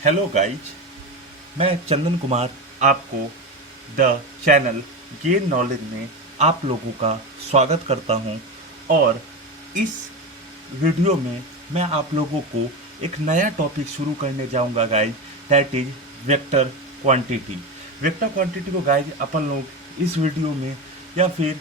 Hello guys, मैं चंदन कुमार आपको the channel gain knowledge में आप लोगों का स्वागत करता हूं। और इस वीडियो में मैं आप लोगों को एक नया टॉपिक शुरू करने जाऊंगा guys, that is vector quantity. Vector quantity को गाइज अपन लोग इस वीडियो में या फिर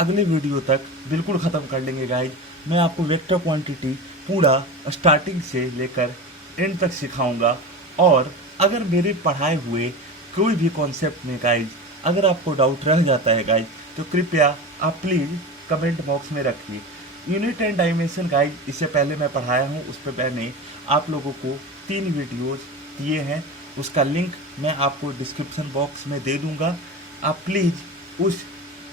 अगले वीडियो तक बिल्कुल ख़त्म कर लेंगे गाइज। मैं आपको वेक्टर क्वांटिटी पूरा स्टार्टिंग से लेकर एंड तक सिखाऊंगा। और अगर मेरे पढ़ाए हुए कोई भी कॉन्सेप्ट में गाइज अगर आपको डाउट रह जाता है गाइज, तो कृपया आप प्लीज़ कमेंट बॉक्स में रखिए। यूनिट एंड डायमेंशन गाइज इससे पहले मैं पढ़ाया हूँ, उस पर मैंने आप लोगों को 3 वीडियोज़ दिए हैं, उसका लिंक मैं आपको डिस्क्रिप्शन बॉक्स में दे दूँगा। आप प्लीज़ उस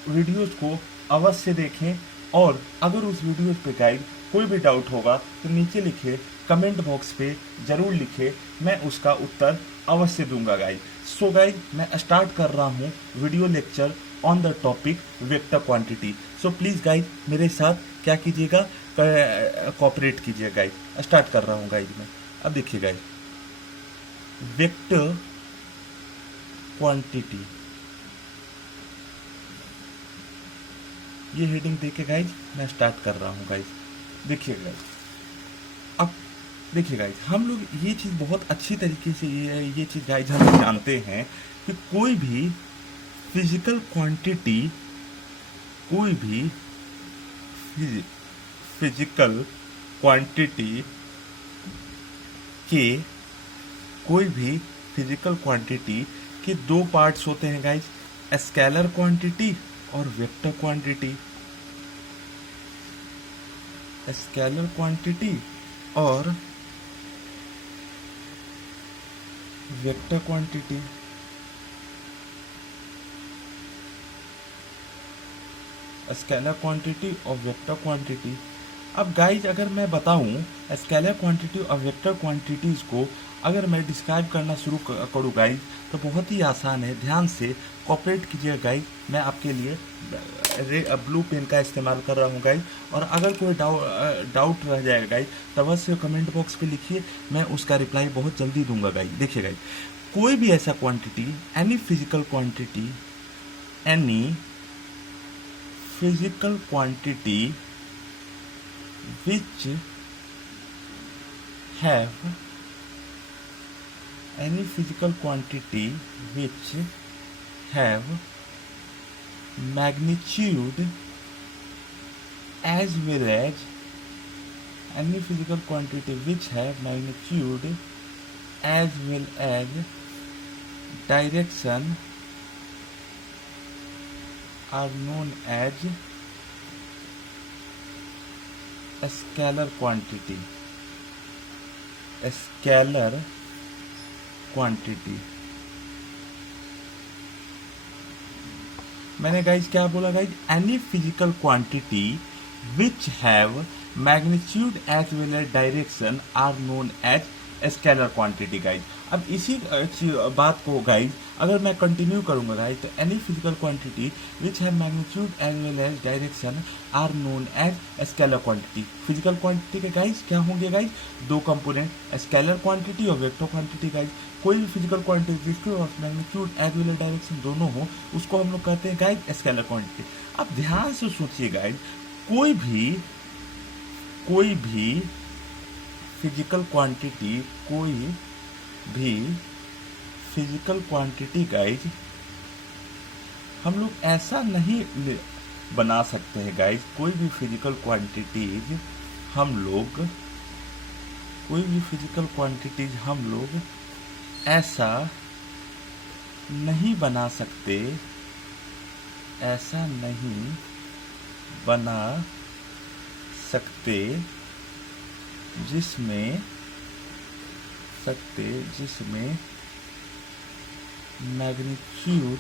वीडियोज़ को अवश्य देखें। और अगर उस वीडियोज़ पे गाइज कोई भी डाउट होगा तो नीचे लिखे, कमेंट बॉक्स पे ज़रूर लिखे, मैं उसका उत्तर अवश्य दूंगा गाइज। सो गाइज मैं स्टार्ट कर रहा हूँ video lecture on the topic vector quantity. So please guys मेरे साथ क्या कीजिएगा, कोऑपरेट कीजिएगा गाइज। स्टार्ट कर रहा हूँ गाइज मैं। अब देखिए गाइज, वेक्टर क्वांटिटी, ये हेडिंग देके गाइज मैं स्टार्ट कर रहा हूँ गाइज। देखिए गाइज, अब देखिए गाइज, हम लोग ये चीज़ बहुत अच्छी तरीके से ये चीज़ गाइज हम लोग जानते हैं कि कोई भी फिजिकल क्वांटिटी, कोई भी फिजिकल क्वांटिटी के कोई भी फिजिकल क्वांटिटी के 2 पार्ट्स होते हैं गाइज, स्केलर क्वांटिटी और वेक्टर क्वांटिटी। स्केलर क्वांटिटी और वेक्टर क्वांटिटी। स्केलर क्वांटिटी और वेक्टर क्वांटिटी। अब गाइज अगर मैं बताऊं स्केलर क्वांटिटी और वेक्टर क्वांटिटीज़ को अगर मैं डिस्क्राइब करना शुरू करूँ गाइज, तो बहुत ही आसान है। ध्यान से कोऑपरेट कीजिए गाइज, मैं आपके लिए ब्लू पेन का इस्तेमाल कर रहा हूँ गाइज। और अगर कोई डाउट रह जाएगा गाइज तो अवश्य कमेंट बॉक्स पे लिखिए, मैं उसका रिप्लाई बहुत जल्दी दूंगा गाइज। देखिए गाइज, कोई भी ऐसा quantity, any physical quantity, any physical quantity which have any physical quantity which have magnitude as well as any physical quantity which have magnitude as well as direction are known as scalar quantity. Scalar quantity मैंने guys क्या बोला guys, any physical quantity which have magnitude as well as direction are known as scalar quantity guys. अब इसी बात को guys अगर मैं continue करूंगा गाइज, तो any physical quantity which have magnitude as well as direction are known as scalar quantity. Physical quantity के guys क्या होंगे गाइज, 2 कंपोनेंट, स्केलर क्वांटिटी और वेक्टर क्वांटिटी गाइज। कोई भी फिजिकल क्वांटिटी जिसके magnitude as well as direction दोनों हो, उसको हम लोग कहते हैं गाइज स्केलर क्वांटिटी। अब ध्यान से सोचिए गाइज, कोई भी फिजिकल क्वांटिटी, कोई भी फिजिकल क्वांटिटी गाइज हम लोग ऐसा नहीं बना सकते हैं गाइज। कोई भी फिजिकल क्वांटिटीज हम लोग, कोई भी फिजिकल क्वांटिटीज हम लोग ऐसा नहीं बना सकते, ऐसा नहीं बना सकते जिसमें मैग्नीट्यूड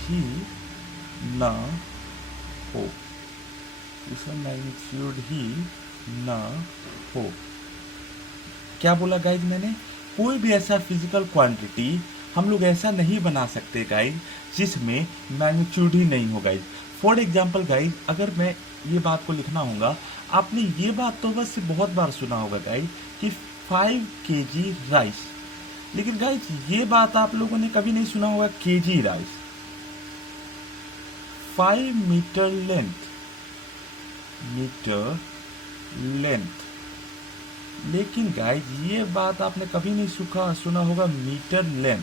ही ना हो, क्या बोला गाइज मैंने, कोई भी ऐसा फिजिकल क्वांटिटी हम लोग ऐसा नहीं बना सकते गाइज जिसमें मैग्नीट्यूड ही नहीं हो गाइज। फॉर एग्जाम्पल गाइज, अगर मैं ये बात को लिखना होगा, आपने ये बात तो बस बहुत बार सुना होगा गाइज कि 5 kg राइस, लेकिन गाइज ये बात आप लोगों ने कभी नहीं सुना होगा केजी राइस। 5 मीटर लेंथ, लेकिन गाइज ये बात आपने कभी नहीं सुना होगा मीटर लेंथ।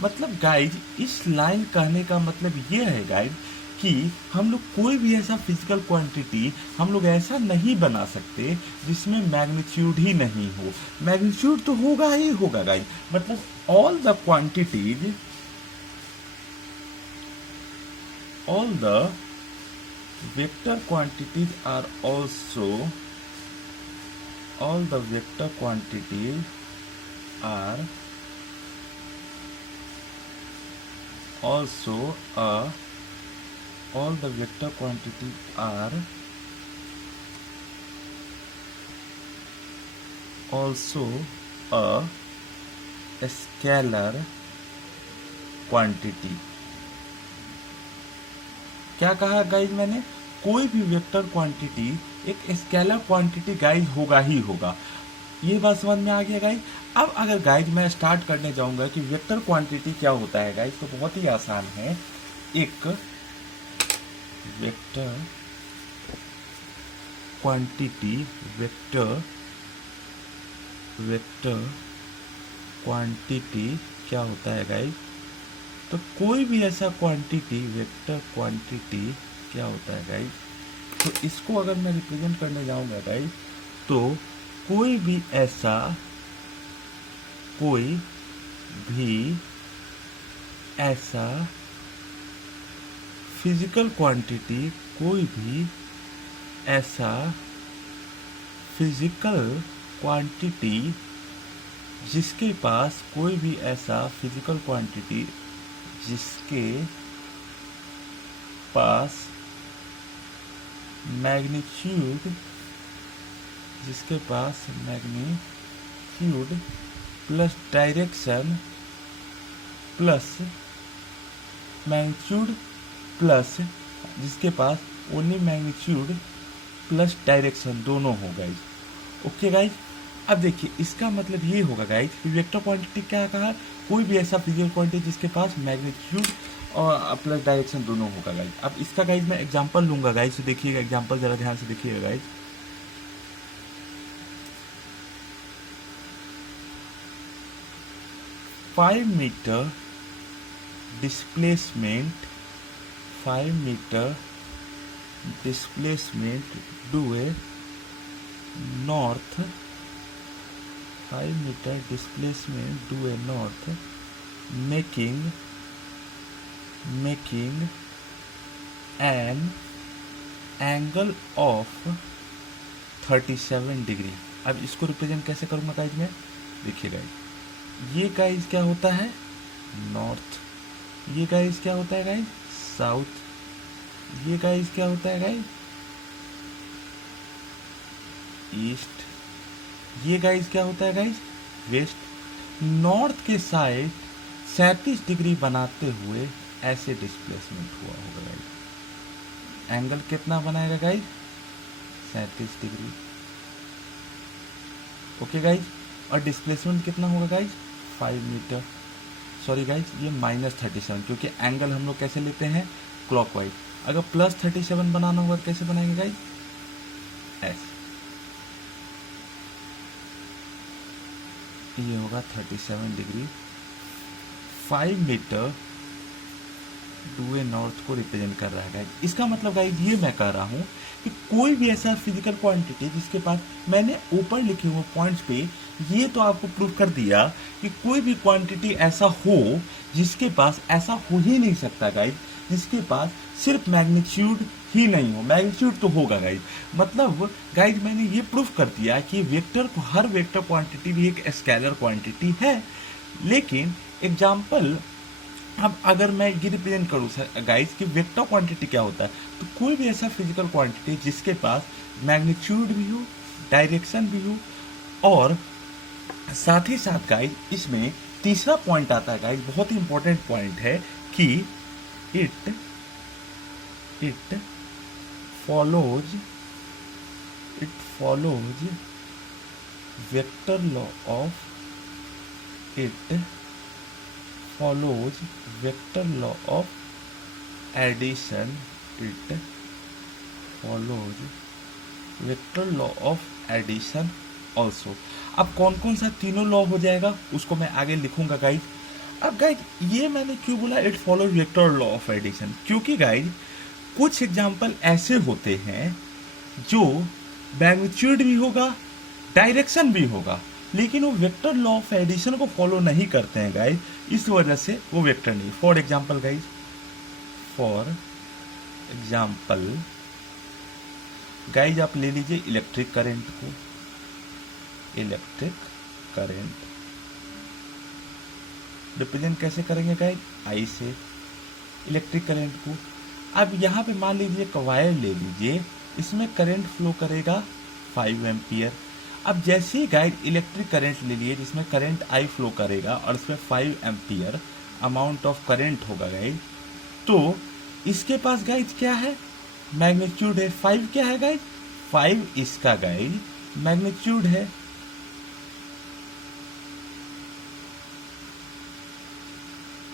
मतलब गाइज इस लाइन कहने का मतलब ये है गाइज कि हम लोग कोई भी ऐसा फिजिकल क्वांटिटी हम लोग ऐसा नहीं बना सकते जिसमें मैग्नीट्यूड ही नहीं हो। मैग्नीट्यूड तो होगा ही होगा गाइज, मतलब all the quantities, all the vector quantities are also all the vector quantities are also a all the vector quantities are also a scalar quantity। क्या कहा गाइज मैंने? कोई भी वेक्टर क्वांटिटी एक स्केलर क्वांटिटी गाइज होगा ही होगा। ये बात समझ में आ गया गाइज। अब अगर गाइज मैं स्टार्ट करने जाऊंगा कि वेक्टर क्वांटिटी क्या होता है गाइज, तो बहुत ही आसान है। एक वेक्टर क्वांटिटी वेक्टर क्वांटिटी क्या होता है गाइज? तो कोई भी ऐसा क्वांटिटी, वेक्टर क्वांटिटी क्या होता है गाइज? तो इसको अगर मैं रिप्रेजेंट करने जाऊंगा गाइज, तो कोई भी ऐसा फिजिकल क्वांटिटी, कोई भी ऐसा फिजिकल क्वांटिटी जिसके पास कोई भी ऐसा फिजिकल क्वांटिटी जिसके पास magnitude plus direction plus magnitude plus जिसके पास ओनली मैग्नीट्यूड प्लस डायरेक्शन दोनों हो गाइज। ओके गाइज, अब देखिए इसका मतलब ये होगा गाइज कि वेक्टर क्वांटिटी क्या कहा? कोई भी ऐसा फिजिकल क्वांटिटी जिसके पास मैग्नीट्यूड और प्लस डायरेक्शन दोनों होगा गाइज। अब इसका गाइज मैं एग्जांपल लूंगा गाइज, तो देखिएगा एग्जांपल जरा ध्यान से देखिएगा guys. Five metre displacement due a north 5 meter displacement to a north, making an angle of 37 degree. अब इसको रिप्रेजेंट कैसे करूंगा गाइज मैं? देखिए गाइज, ये गाइज क्या होता है? नॉर्थ। ये गाइज क्या होता है गाइज? साउथ। ये गाइज क्या होता है गाइज? ईस्ट। ये गाइज क्या होता है गाइज? वेस्ट। नॉर्थ के साइड 37 डिग्री बनाते हुए ऐसे डिस्प्लेसमेंट हुआ होगा गाइज। एंगल कितना बनाएगा गाइज? 37 डिग्री। ओके गाइज, और डिस्प्लेसमेंट कितना होगा गाइज? 5 मीटर। सॉरी गाइज, ये -37, क्योंकि एंगल हम लोग कैसे लेते हैं? क्लॉकवाइज। अगर +37 बनाना होगा कैसे बनाएंगे गाइज? ऐसे। ये होगा 37 डिग्री। 5 मीटर डू नॉर्थ को रिप्रेजेंट कर रहा है गाइज। इसका मतलब गाइज ये मैं कह रहा हूँ कि कोई भी ऐसा फिजिकल क्वांटिटी जिसके पास, मैंने ऊपर लिखे हुए पॉइंट्स पे ये तो आपको प्रूव कर दिया कि कोई भी क्वांटिटी ऐसा हो जिसके पास, ऐसा हो ही नहीं सकता गाइज, जिसके पास सिर्फ मैग्नीट्यूड ही नहीं हो। मैग्नीट्यूड तो होगा गाइज। मतलब गाइज मैंने ये प्रूफ कर दिया कि वेक्टर को, हर वेक्टर क्वांटिटी भी एक स्केलर क्वांटिटी है। लेकिन एग्जाम्पल, अब अगर मैं ये रिप्रेजेंट करूँ गाइज कि वेक्टर क्वांटिटी क्या होता है, तो कोई भी ऐसा फिजिकल क्वांटिटी जिसके पास मैग्नीट्यूड भी हो, डायरेक्शन भी हो, और साथ ही साथ गाइज इसमें तीसरा पॉइंट आता है गाइज, बहुत ही इंपॉर्टेंट पॉइंट है कि it follows vector law of it follows vector law of addition. It follows vector law of addition also. अब कौन कौन सा तीनों लॉ हो जाएगा उसको मैं आगे लिखूंगा गाइज. अब गाइज ये मैंने क्यों बोला it follows vector law of addition, क्योंकि गाइज कुछ एग्जाम्पल ऐसे होते हैं जो मैग्नीट्यूड भी होगा डायरेक्शन भी होगा लेकिन वो वेक्टर लॉ ऑफ एडिशन को फॉलो नहीं करते हैं गाइज, इस वजह से वो वेक्टर नहीं. For example guys, for example guys आप ले लीजिए इलेक्ट्रिक करंट को. इलेक्ट्रिक करंट रिप्रेजेंट कैसे करेंगे गाइज, आई से इलेक्ट्रिक करंट को. अब यहाँ पे मान लीजिए एक वायर ले लीजिए, इसमें करंट फ्लो करेगा 5 एम्पियर. अब जैसे ही गाइज इलेक्ट्रिक करंट ले लिए जिसमें करंट आई फ्लो करेगा और इसमें 5 एम्पियर अमाउंट ऑफ करंट होगा गाइज, तो इसके पास गाइज क्या है, मैग्नीट्यूड है. 5 क्या है गाइज, 5 इसका गाइज मैग्नीट्यूड है.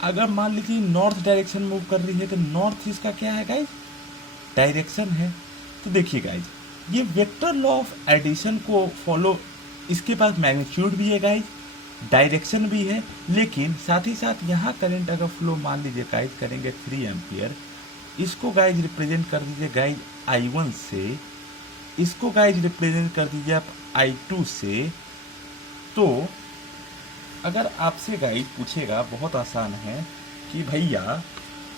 अगर मान लीजिए नॉर्थ डायरेक्शन मूव कर रही है तो नॉर्थ इसका क्या है गाइज, डायरेक्शन है. तो देखिए गाइज ये वेक्टर लॉ ऑफ एडिशन को फॉलो, इसके पास मैग्नीट्यूड भी है गाइज, डायरेक्शन भी है, लेकिन साथ ही साथ यहाँ करंट अगर फ्लो मान लीजिए गाइज करेंगे 3 एम्पियर, इसको गाइज रिप्रेजेंट कर दीजिए गाइज I1 से, इसको गाइज रिप्रेजेंट कर दीजिए आप I2 से. तो अगर आपसे गाइज पूछेगा, बहुत आसान है कि भैया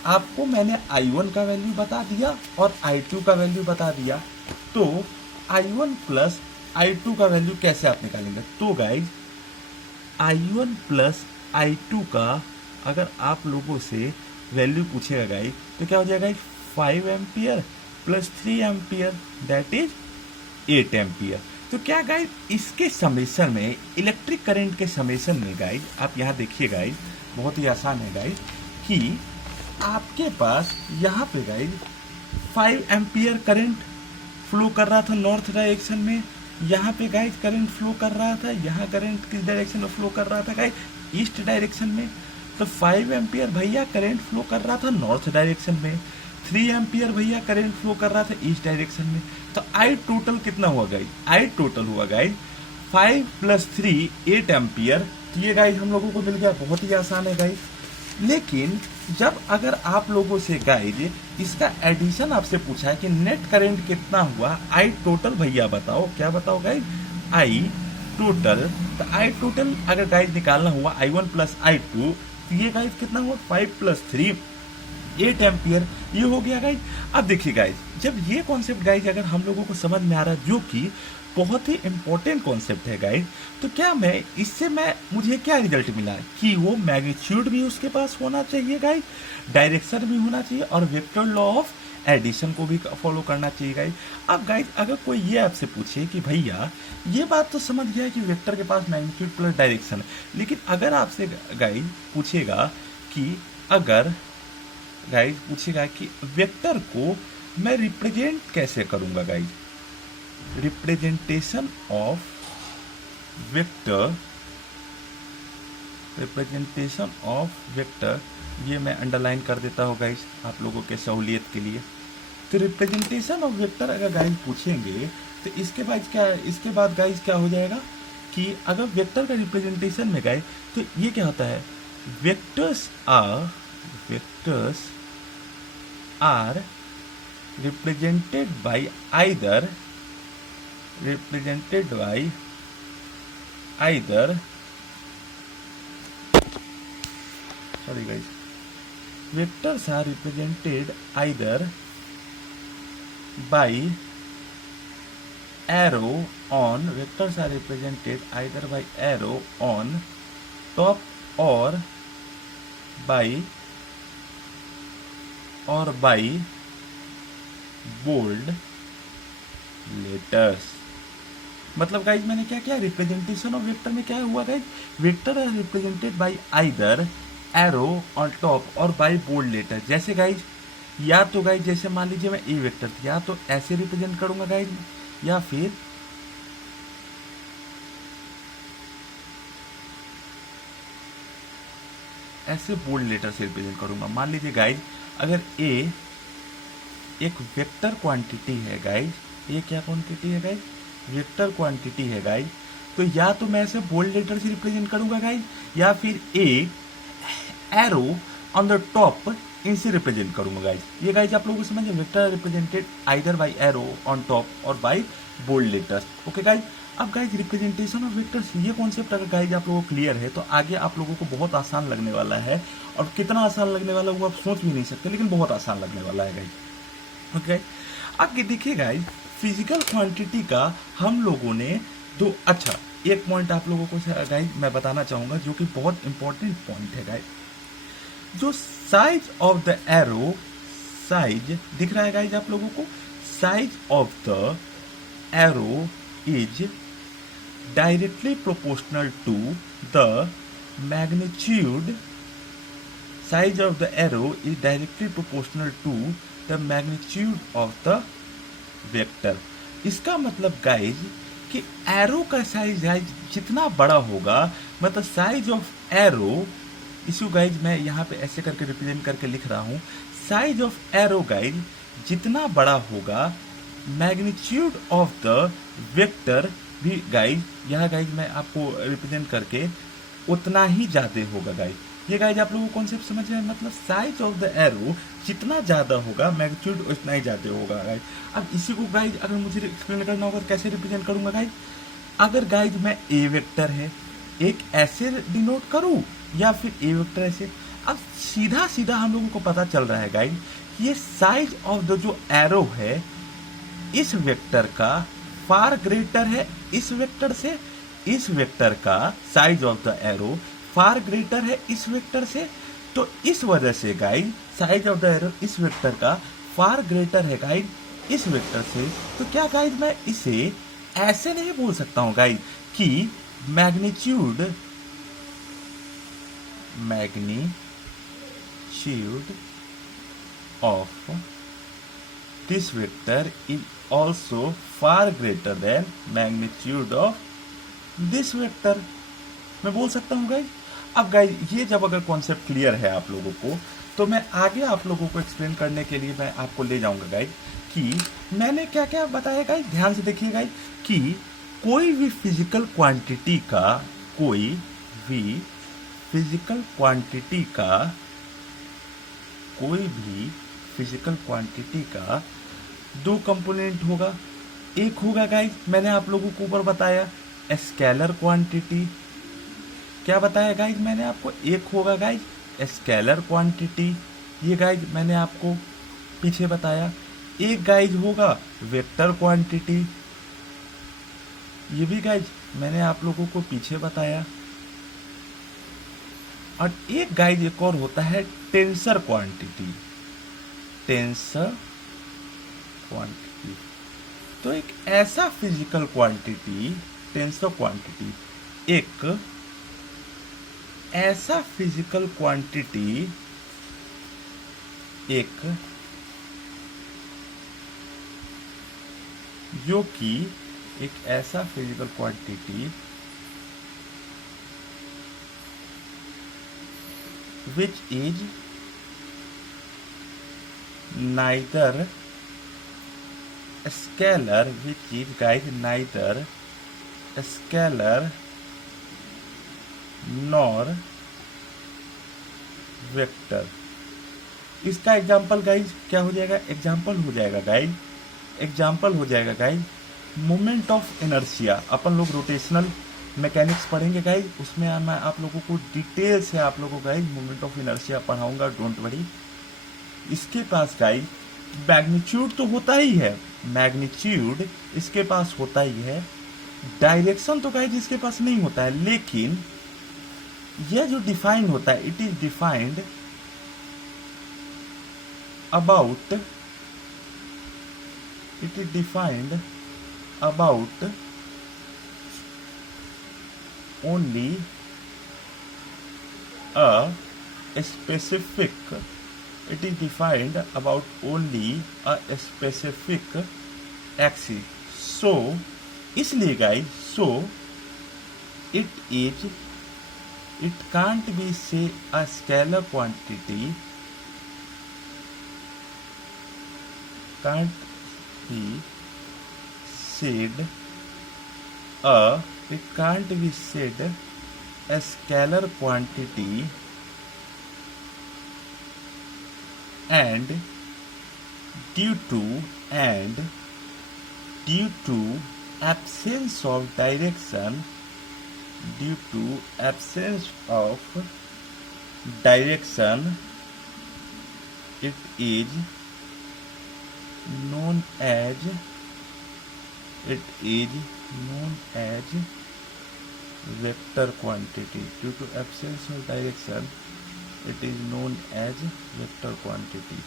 आपको मैंने I1 का वैल्यू बता दिया और I2 का वैल्यू बता दिया, तो I1 प्लस I2 का वैल्यू कैसे आप निकालेंगे. तो गाइज I1 प्लस I2 का अगर आप लोगों से वैल्यू पूछेगा गाइज तो क्या हो जाएगा, 5 ampere plus 3 ampere that is 8 ampere. तो क्या गाइज इसके समेशन में, इलेक्ट्रिक करंट के समेशन में गाइज आप यहाँ देखिए गाइज बहुत ही आसान है गाइज कि आपके पास यहाँ पे गाइज 5 एम्पियर करंट फ्लो कर रहा था नॉर्थ डायरेक्शन में, यहाँ पे गाइज करंट फ्लो कर रहा था, यहाँ करंट किस डायरेक्शन में फ्लो कर रहा था गाइज, ईस्ट डायरेक्शन में. तो 5 एम्पियर भैया करंट फ्लो कर रहा था नॉर्थ डायरेक्शन में, 3 एम्पियर भैया करंट फ्लो कर रहा था ईस्ट डायरेक्शन में. तो आई टोटल कितना हुआ गाइज, आई टोटल हुआ गाइज 5 प्लस 3 8 एम्पियर. तो ये गाइज हम लोगों को मिल गया, बहुत ही आसान है गाइज. लेकिन जब अगर आप लोगों से गाइज इसका एडिशन आपसे पूछा है कि नेट करंट कितना हुआ, आई टोटल भैया बताओ, क्या बताओ गाइज, आई टोटल. तो आई टोटल अगर गाइज निकालना हुआ I1 प्लस I2, तो ये गाइज कितना हुआ 5 प्लस 3 8 एम्पियर, ये हो गया गाइज. अब देखिए गाइज जब ये कॉन्सेप्ट गाइज अगर हम लोगों को समझ में आ रहा है, जो कि बहुत ही इंपॉर्टेंट कॉन्सेप्ट है गाइज, तो क्या मैं इससे मुझे क्या रिजल्ट मिला कि वो मैग्नीट्यूड भी उसके पास होना चाहिए गाइज, डायरेक्शन भी होना चाहिए और वेक्टर लॉ ऑफ एडिशन को भी फॉलो करना चाहिए गाइज. अब गाइज अगर कोई ये आपसे पूछे कि भैया ये बात तो समझ गया कि वेक्टर के पास मैग्नीट्यूड प्लस डायरेक्शन है, लेकिन अगर आपसे गाइज पूछेगा कि अगर गाइज पूछेगा कि वेक्टर को मैं रिप्रेजेंट कैसे करूंगा guys, representation of vector, representation of vector, ये मैं अंडरलाइन कर देता हूँ गाइज आप लोगों के सहूलियत के लिए. तो रिप्रेजेंटेशन ऑफ वेक्टर अगर गाइज पूछेंगे तो इसके बाद गाइज क्या हो जाएगा कि अगर वेक्टर का रिप्रेजेंटेशन में गाइज तो ये क्या होता है, vectors are represented by either sorry guys, vectors are represented either by arrow on top or by bold letters. मतलब गाइज मैंने क्या किया, रिप्रेजेंटेशन ऑफ वेक्टर में क्या हुआ guys, vector are represented by either arrow on top और by bold letter. जैसे guys या तो गाइज जैसे मान लीजिए मैं ए वेक्टर या तो ऐसे रिप्रेजेंट करूंगा गाइज, या फिर ऐसे बोल्ड लेटर से रिप्रेजेंट करूंगा। मान लीजिए गाइज अगर ए एक वेक्टर क्वांटिटी है गाइज, ये क्या क्वांटिटी है गाइज, वेक्टर क्वांटिटी है गाइज, तो या तो मैं ऐसे बोल्ड लेटर से रिप्रेजेंट करूंगा गाइज, या फिर a arrow on the top इनसे रिप्रेजेंट करूंगा गाइज। ये गाइज आप लोगों को समझ, vector represented either by arrow on top और by bold letters. Okay guys, अब गाइज रिप्रेजेंटेशन ऑफ वेक्टर्स ये कॉन्सेप्ट अगर गाइज आप लोगों को क्लियर है तो आगे आप लोगों को बहुत आसान लगने वाला है। और कितना आसान लगने वाला है वो आप सोच भी नहीं सकते, लेकिन बहुत आसान लगने वाला है गाइज। ओके, आगे देखिए गाइज फिजिकल क्वांटिटी का हम लोगों ने दो, अच्छा एक पॉइंट आप लोगों को गाइज मैं बताना चाहूंगा जो कि बहुत इंपॉर्टेंट पॉइंट है गाइज। जो size of the arrow, size दिख रहा है गाइज आप लोगों को, size of the arrow is directly proportional to the magnitude, size of the arrow is directly proportional to the magnitude of the vector। इसका मतलब गाइज कि एरो का साइज गाइज जितना बड़ा होगा, मतलब साइज ऑफ एरो, इसको गाइज मैं यहाँ पे ऐसे करके रिप्रेजेंट करके लिख रहा हूँ, साइज ऑफ एरो गाइज जितना बड़ा होगा, मैग्नीट्यूड ऑफ द वेक्टर भी गाइज यहाँ गाइज मैं आपको रिप्रेजेंट करके उतना ही ज्यादा होगा गाइज। ये गाइज आप लोगों को कॉन्सेप्ट समझ में, मतलब साइज ऑफ द एरो जितना ज्यादा होगा मैग्नीट्यूड उतना ही ज्यादा होगा गाइज। अब इसी को गाइज अगर मुझे एक्सप्लेन करना होगा कैसे रिप्रेजेंट करूंगा गाइज, अगर गाइज मैं ए वेक्टर है एक ऐसे डिनोट करूं या फिर ए वेक्टर ऐसे, अब सीधा सीधा हम लोगों को पता चल रहा है गाइज ये साइज ऑफ द जो एरो है इस वेक्टर का फार ग्रेटर है इस वेक्टर से, इस वेक्टर का size of the arrow far greater है इस वेक्टर से। तो इस वजह से guide size of the arrow इस वेक्टर का फार ग्रेटर है गाइड इस वेक्टर से। तो क्या गाइड मैं इसे ऐसे नहीं बोल सकता हूं गाइड कि magnitude of this vector is also far greater than magnitude of this vector, मैं बोल सकता हूं गाइज। अब गाइज ये जब अगर कॉन्सेप्ट क्लियर है आप लोगों को, तो मैं आगे आप लोगों को एक्सप्लेन करने के लिए मैं आपको ले जाऊंगा गाइज कि मैंने क्या क्या बताया गाइज। ध्यान से देखिए गाइज कि कोई भी फिजिकल क्वांटिटी का, कोई भी फिजिकल क्वांटिटी का, कोई भी फिजिकल क्वांटिटी का दो कंपोनेंट होगा। एक होगा गाइज मैंने आप लोगों को ऊपर बताया स्केलर क्वांटिटी, क्या बताया गाइज मैंने आपको, एक होगा गाइज स्केलर क्वांटिटी, ये गाइज मैंने आपको पीछे बताया। एक गाइज होगा वेक्टर क्वांटिटी, ये भी गाइज मैंने आप लोगों को पीछे बताया। और एक गाइज एक और होता है टेंसर क्वांटिटी, टेंसर क्वांटिटी। तो एक ऐसा फिजिकल क्वांटिटी, टेंसर क्वांटिटी, एक ऐसा फिजिकल क्वांटिटी, एक जो कि एक ऐसा physical quantity which is neither scalar, which is guys neither scalar nor vector. इसका एग्जाम्पल गाइज क्या हो जाएगा, एग्जाम्पल हो जाएगा गाइज, एग्जाम्पल हो जाएगा गाइज मोमेंट ऑफ इनर्शिया। अपन लोग रोटेशनल मैकेनिक्स पढ़ेंगे गाइज, उसमें मैं आप लोगों को डिटेल से आप लोगों को गाइज मोमेंट ऑफ इनर्शिया पढ़ाऊंगा, डोंट वरी। इसके पास गाइज मैग्नीट्यूड तो होता ही है, मैग्नीट्यूड इसके पास होता ही है, डायरेक्शन तो गाइज इसके पास नहीं होता है, लेकिन यह जो डिफाइंड होता है it is defined about, it is defined about only a specific, it is defined about only a specific axis. So इसलिए guys, so it can't be say a scalar quantity, can't be said it can't be said a scalar quantity, and due to absence of direction, due to absence of direction, it is known as vector quantity. Due to absence of direction, it is known as vector quantity.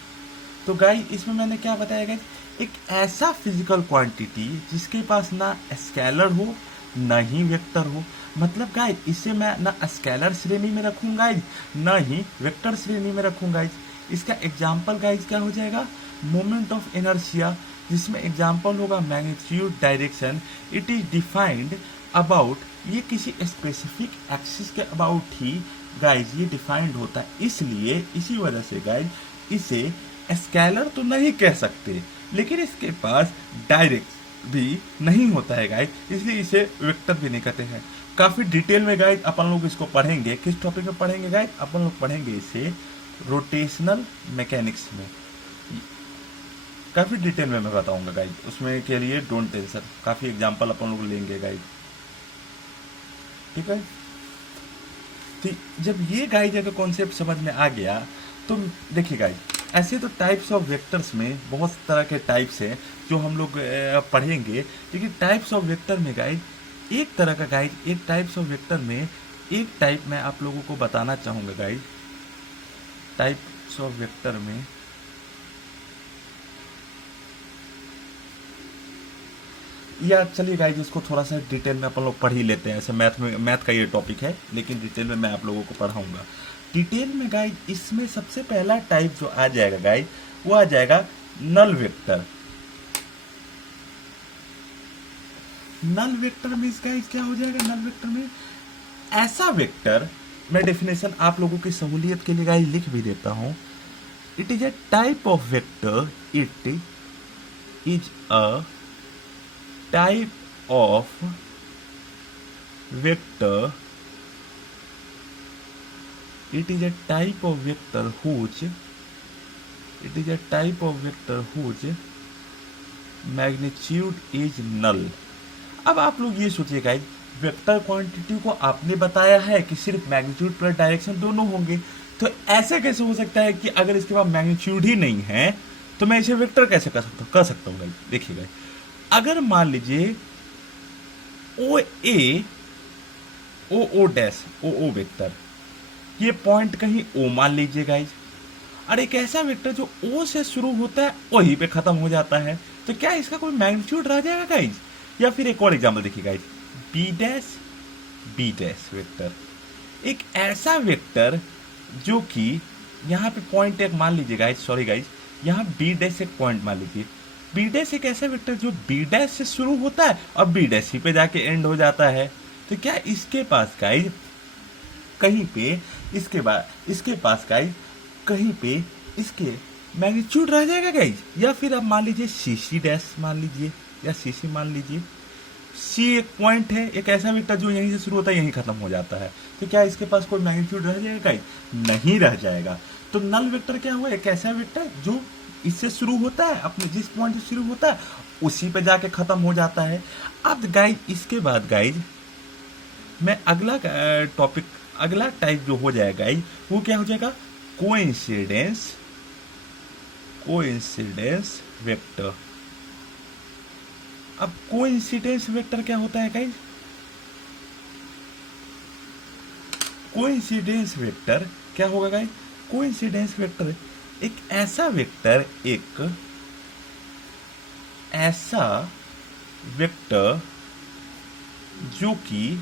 तो guys इसमें मैंने क्या बताया guys, एक ऐसा physical quantity जिसके पास ना scalar हो ना ही वेक्टर हो। मतलब गाइस इसे मैं ना स्केलर श्रेणी में रखूँ गाइस, ना ही वेक्टर श्रेणी में रखूँ गाइस। इसका एग्जाम्पल गाइस क्या हो जाएगा, मोमेंट ऑफ इनर्शिया, जिसमें एग्जाम्पल होगा magnitude direction. It is defined about, ये किसी स्पेसिफिक एक्सिस के अबाउट ही गाइस ये डिफाइंड होता है। इसलिए इसी वजह से गाइस इसे स्केलर तो नहीं कह सकते, लेकिन इसके पास डायरेक्ट भी नहीं होता है गाइस, इसलिए इसे वेक्टर भी नहीं कहते हैं। काफी डिटेल में गाइस अपन लोग इसको पढ़ेंगे। किस टॉपिक में पढ़ेंगे गाइस, अपन लोग पढ़ेंगे इसे रोटेशनल मैकेनिक्स में। काफी डिटेल में मैं बताऊंगा गाइस, उसमें के लिए डोंट टेंशन, काफी एग्जांपल अपन लोग लेंगे गाइस, ठीक है। तो जब ये गाइस अगर कॉन्सेप्ट समझ में आ गया तो देखिए गाइस, ऐसे तो टाइप्स ऑफ वेक्टर्स में बहुत तरह के टाइप्स हैं जो हम लोग पढ़ेंगे, लेकिन टाइप्स ऑफ वेक्टर में गाइस एक तरह का गाइस, एक टाइप्स ऑफ वेक्टर में एक टाइप मैं आप लोगों को बताना चाहूंगा गाइस। टाइप्स ऑफ वेक्टर में या चलिए गाइस इसको थोड़ा सा डिटेल में अपन लोग पढ़ ही लेते हैं। ऐसे मैथ का ये टॉपिक है, लेकिन डिटेल में मैं आप लोगों को पढ़ाऊंगा। डिटेल में गाइस इसमें सबसे पहला टाइप जो आ जाएगा गाइस, वो आ जाएगा null vector. Null vector means guys क्या हो जाएगा, नल वेक्टर में ऐसा वेक्टर, मैं डेफिनेशन आप लोगों की सहूलियत के लिए गाइस लिख भी देता हूं। It is a type of vector, it is a type of vector, it is a type of vector whose magnitude is null। अब आप लोग ये सोचिए गाइस, वेक्टर क्वांटिटी को आपने बताया है कि सिर्फ मैग्नीट्यूड प्लस डायरेक्शन दोनों होंगे, तो ऐसे कैसे हो सकता है कि अगर इसके पास मैग्नीट्यूड ही नहीं है तो मैं इसे वेक्टर कैसे कर सकता हूँ गाइस। देखिए गाइस, अगर मान लीजिए ओ ए ओ डैश ओ वेक्टर, ये पॉइंट कहीं ओ मान लीजिए गाइज, और एक ऐसा वेक्टर जो ओ से शुरू होता है वहीं पे खत्म हो जाता है, तो क्या इसका कोई मैग्नीट्यूड रह जाएगा गाइज। या फिर एक और एग्जांपल देखिए गाइज, बी डैश वेक्टर, एक ऐसा वेक्टर जो कि यहाँ पे पॉइंट एक मान लीजिए गाइज, सॉरी गाइज, यहाँ बी डैश एक पॉइंट मान लीजिए। बी डैश एक ऐसा वेक्टर जो बी डैश से शुरू होता है और बी डैश ही पे जाके एंड हो जाता है, तो क्या इसके पास गाइज कहीं पे इसके पास गाइज कहीं पे इसके मैग्नीट्यूड रह जाएगा गाइज। या फिर आप मान लीजिए सी डैश मान लीजिए, या सी मान लीजिए, सी एक पॉइंट है, एक ऐसा वेक्टर जो यहीं से शुरू होता है यहीं खत्म हो जाता है, तो क्या इसके पास कोई मैग्नीट्यूड रह जाएगा गाइज, नहीं रह जाएगा। तो नल वेक्टर क्या हुआ, एक ऐसा वेक्टर जो इससे शुरू होता है, अपने जिस पॉइंट से शुरू होता है उसी पे जाके खत्म हो जाता है। अब गाइज इसके बाद गाइज मैं अगला टाइप जो हो जाएगा वो क्या हो जाएगा, कोइंसिडेंस वेक्टर। अब कोइंसिडेंस वेक्टर क्या होता है गाइज, कोइंसिडेंस वेक्टर क्या होगा गाइज, कोइंसिडेंस वेक्टर एक ऐसा वेक्टर जो कि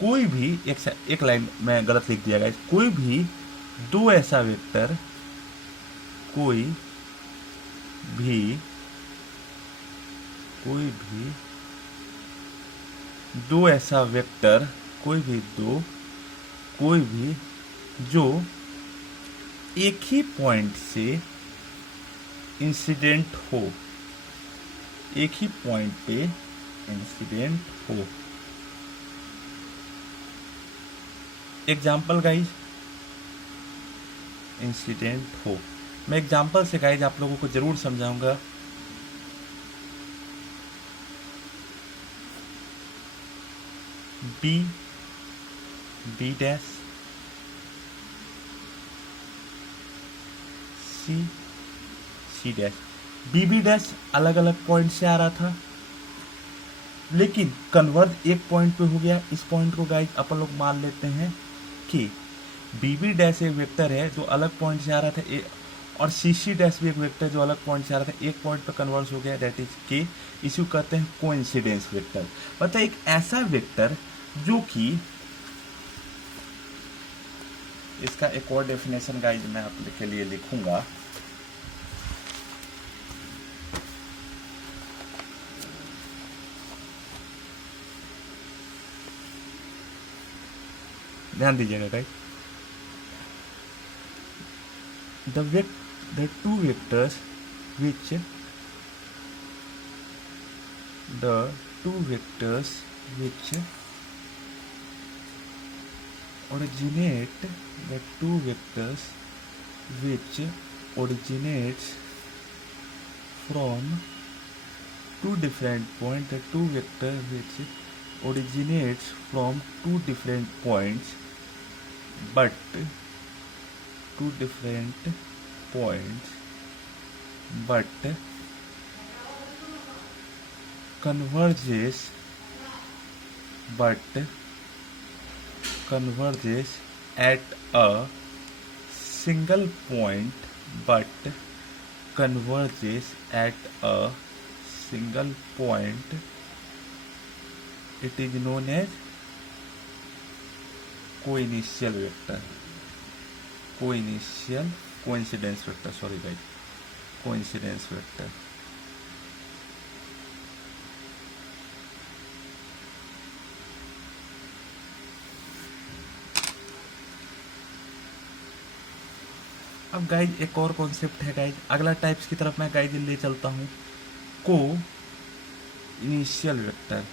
कोई भी एक लाइन में गलत लिख दिया गाइस, कोई भी दो ऐसा वेक्टर, कोई भी दो ऐसा वेक्टर, कोई भी जो एक ही पॉइंट से इंसिडेंट हो, एक ही पॉइंट पे इंसिडेंट हो। एग्जाम्पल गाइज, इंसिडेंट हो, मैं एग्जाम्पल से गाइज आप लोगों को जरूर समझाऊंगा। B dash, C dash, B dash अलग अलग पॉइंट से आ रहा था, लेकिन कन्वर्ज एक पॉइंट पे हो गया। इस पॉइंट को गाइज अपन लोग मान लेते हैं कि बी डैश एक वेक्टर है जो अलग पॉइंट से आ रहा था, और सी डैश भी एक वेक्टर जो अलग पॉइंट से आ रहा था, एक पॉइंट पे कन्वर्ज हो गया, दैट इज के। इसी को कहते हैं कोइंसिडेंस वेक्टर। मतलब एक ऐसा वेक्टर जो कि, इसका एक और डेफिनेशन गाइज मैं आपके लिए लिखूंगा। ध्यान दीजिएगा guys, the two vectors which originates from two different points, but converges at a single point, it is known as coinitial vector, coincidence vector, sorry guys, coincidence vector। अब गाइज एक और concept है गाइज, अगला types की तरफ मैं guys ले चलता हूं। को इनिशियल वेक्टर,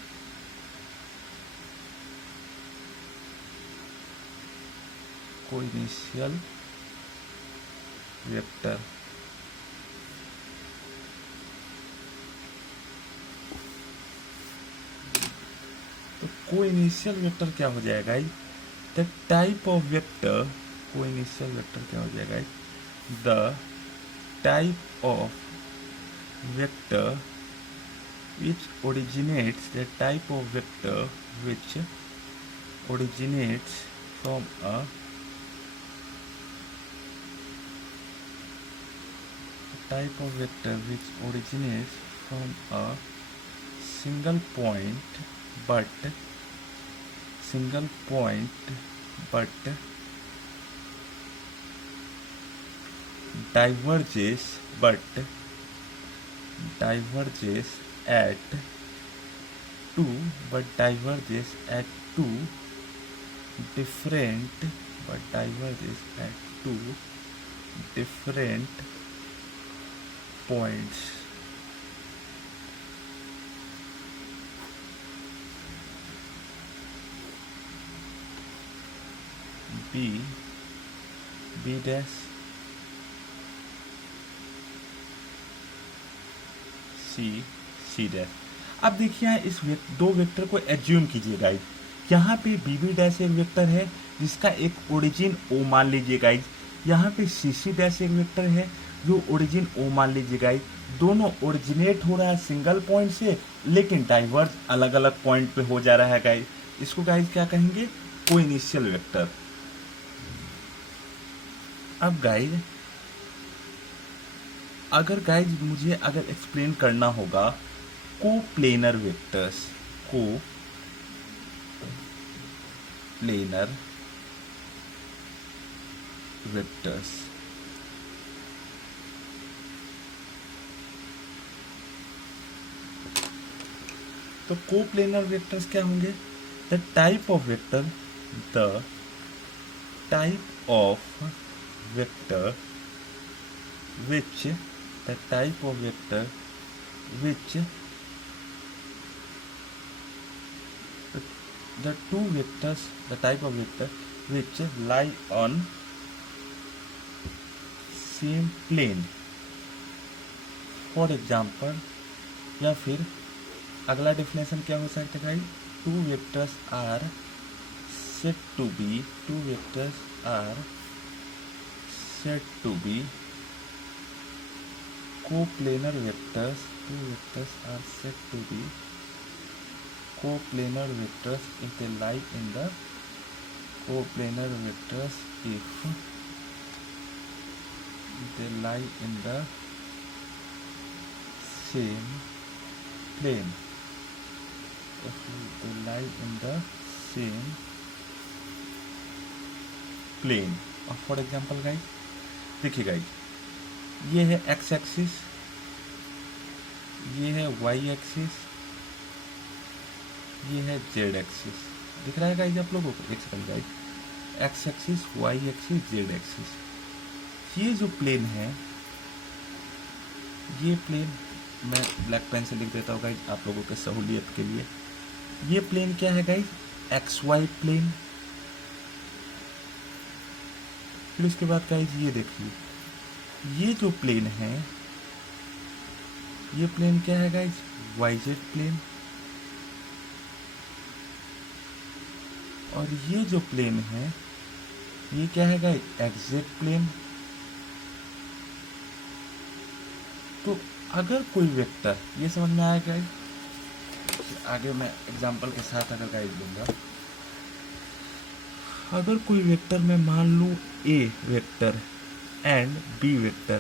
तो कोइनिशियल वेक्टर क्या हो जाएगा guys? The type of vector, coinitial vector क्या हो जाएगा guys? The type of vector which originates from a single point but diverges at two different points। B dash, C dash. अब देखिए इस दो वेक्टर को एज्यूम कीजिए गाइज, यहाँ पे बी डैश एक वेक्टर है जिसका एक ओरिजिन ओ मान लीजिए गाइज, यहाँ पे सी डैश एक वेक्टर है जो ओरिजिन ओ मान लीजिए गाइज। दोनों ओरिजिनेट हो रहा है सिंगल पॉइंट से, लेकिन डाइवर्ज अलग अलग पॉइंट पे हो जा रहा है गाइज। इसको गाइज क्या कहेंगे? कोइनिशियल वेक्टर। अब गाइज अगर गाइज मुझे एक्सप्लेन करना होगा कोप्लेनर वेक्टर्स, प्लेनर वेक्टर्स। तो कोप्लेनर वेक्टर्स क्या होंगे? The type of vector the type of vector which the type of vector which the two vectors the type of vector which lie on same plane। For example, या फिर अगला definition क्या हो सकता है? Two vectors are said to be two vectors are said to be coplanar vectors। two vectors are said to be coplanar vectors if they lie in the coplanar vectors if they lie in the same plane। if they lie in the same plane। और for example guys देखिए guys, ये है x axis, ये है Y axis, ये है Z axis. दिख रहा है गाइज आप लोगों को? एक second guys, X axis, Y axis, Z axis. ये जो प्लेन है, ये प्लेन मैं ब्लैक पेन से लिख देता हूँ गाइज आप लोगों के सहूलियत के लिए। ये प्लेन क्या है गाइज? X Y plane. फिर उसके बाद गाइज ये देखिए, ये जो प्लेन है, ये प्लेन क्या है गाइज? Y Z plane. और ये जो प्लेन है, ये क्या है गाइज? X Z plane. तो अगर कोई वेक्टर, ये समझ में आया गाइज? आगे मैं एग्जांपल के साथ अगर गाइज दूंगा, अगर कोई वेक्टर मैं मान लूं ए वेक्टर and b vector,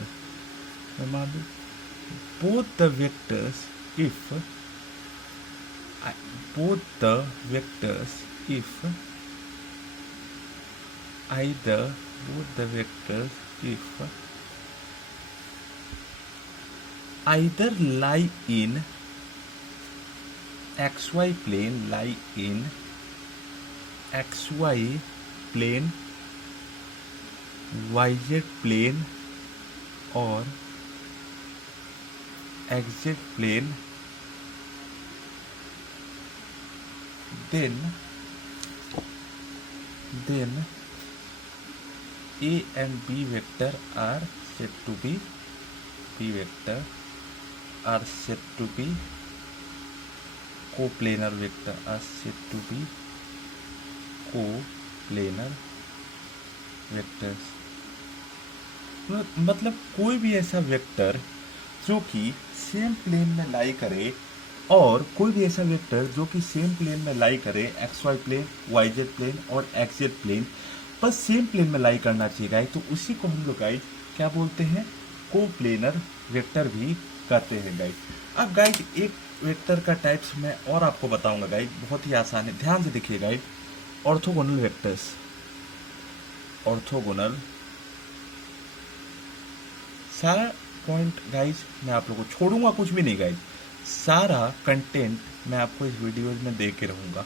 मैं मान लूँ both the vectors if both the vectors if either both the vectors if either lie in xy plane, lie in xy plane, yz plane और xz plane, then a and b vector are said to be coplanar vector are said to be coplanar vectors। मतलब कोई भी ऐसा vector जो कि same plane में lie करे, और कोई भी ऐसा वेक्टर जो कि सेम प्लेन में लाई करे, X Y plane, Y Z plane और एक्स जेड प्लेन, बस सेम प्लेन में लाई करना चाहिए गाइज, तो उसी को हम लोग गाइज क्या बोलते हैं? कोप्लेनर वेक्टर भी कहते हैं गाइज। अब गाइज एक वेक्टर का टाइप्स मैं और आपको बताऊंगा गाइज, बहुत ही आसान है, ध्यान से देखिए गाइज। ऑर्थोगोनल वेक्टर्स, ऑर्थोगोनल, सारा पॉइंट गाइज मैं आप लोगों को छोड़ूंगा कुछ भी नहीं गाइज, सारा कंटेंट मैं आपको इस वीडियो में दे के रहूंगा।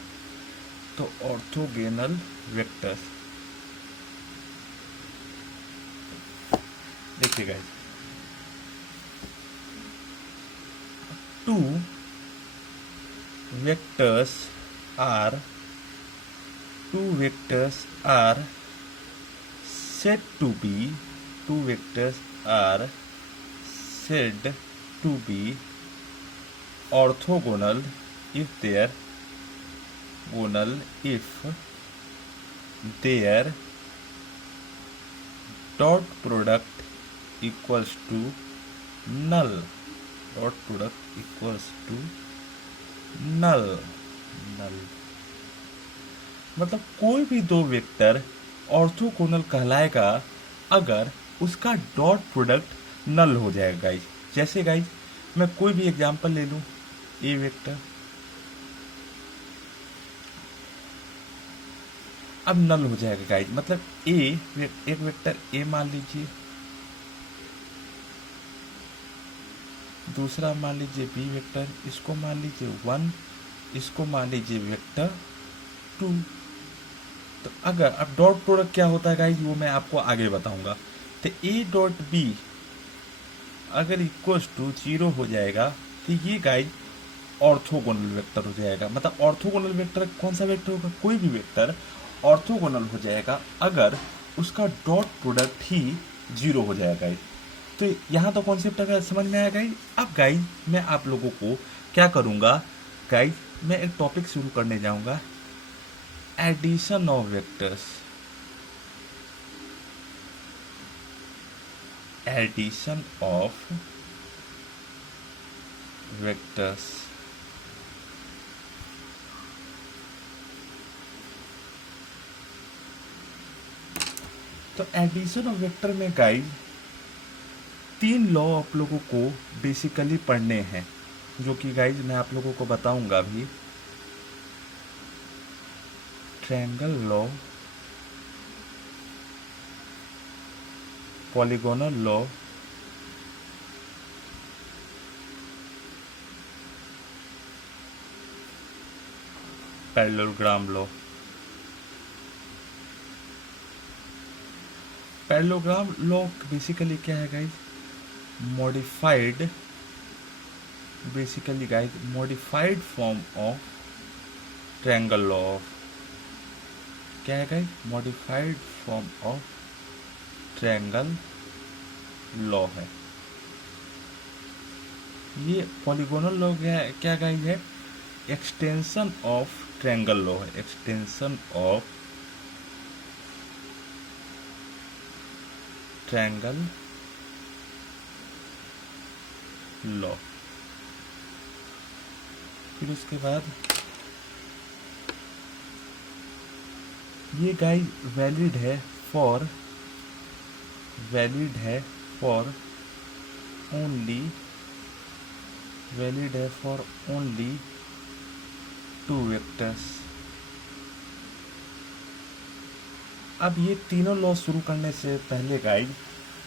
तो ऑर्थोगोनल वेक्टर्स देखिए guys, two vectors are said to be two vectors are said to be orthogonal if their dot product equals to null, dot product equals to null। मतलब कोई भी दो वेक्टर ऑर्थोगोनल कहलाएगा अगर उसका डॉट प्रोडक्ट नल हो जाएगा गाइज। जैसे गाइज मैं कोई भी एग्जांपल ले लूं, ए वेक्टर, अब नल हो जाएगा गाइज, मतलब एक वेक्टर ए मान लीजिए, दूसरा मान लीजिए बी वेक्टर, इसको मान लीजिए 1, इसको मान लीजिए वेक्टर 2। तो अगर अब डॉट प्रोडक्ट क्या होता है गाइज, वो मैं आपको आगे बताऊंगा। तो ए डॉट बी अगर इक्वल्स टू 0 हो जाएगा तो ये गाइज ऑर्थोगोनल वेक्टर हो जाएगा। मतलब ऑर्थोगोनल वेक्टर कौन सा वेक्टर होगा, कोई भी वेक्टर ऑर्थोगोनल हो जाएगा अगर उसका डॉट प्रोडक्ट ही 0 हो जाएगा गाइज। तो यहाँ तो कॉन्सेप्ट अगर समझ में आया गाइज। अब गाइज मैं आप लोगों को क्या करूँगा गाइज, मैं एक टॉपिक शुरू करने जाऊँगा, addition of vectors. Addition of vectors. तो एडिशन ऑफ वेक्टर में गाइज 3 लॉ आप लोगों को बेसिकली पढ़ने हैं, जो कि गाइज मैं आप लोगों को बताऊंगा भी। Triangle law, polygonal law, parallelogram law. Parallelogram law basically क्या है guys, modified, basically guys modified form of triangle law of, क्या है guys, modified form of triangle law है। ये पॉलीगोनल लॉ क्या गाइज है, एक्सटेंशन ऑफ ट्रायंगल लॉ है, extension of triangle law. फिर उसके बाद ये गाइज वैलिड है फॉर ओनली 2 वेक्टर्स। अब ये तीनों लॉ शुरू करने से पहले गाइज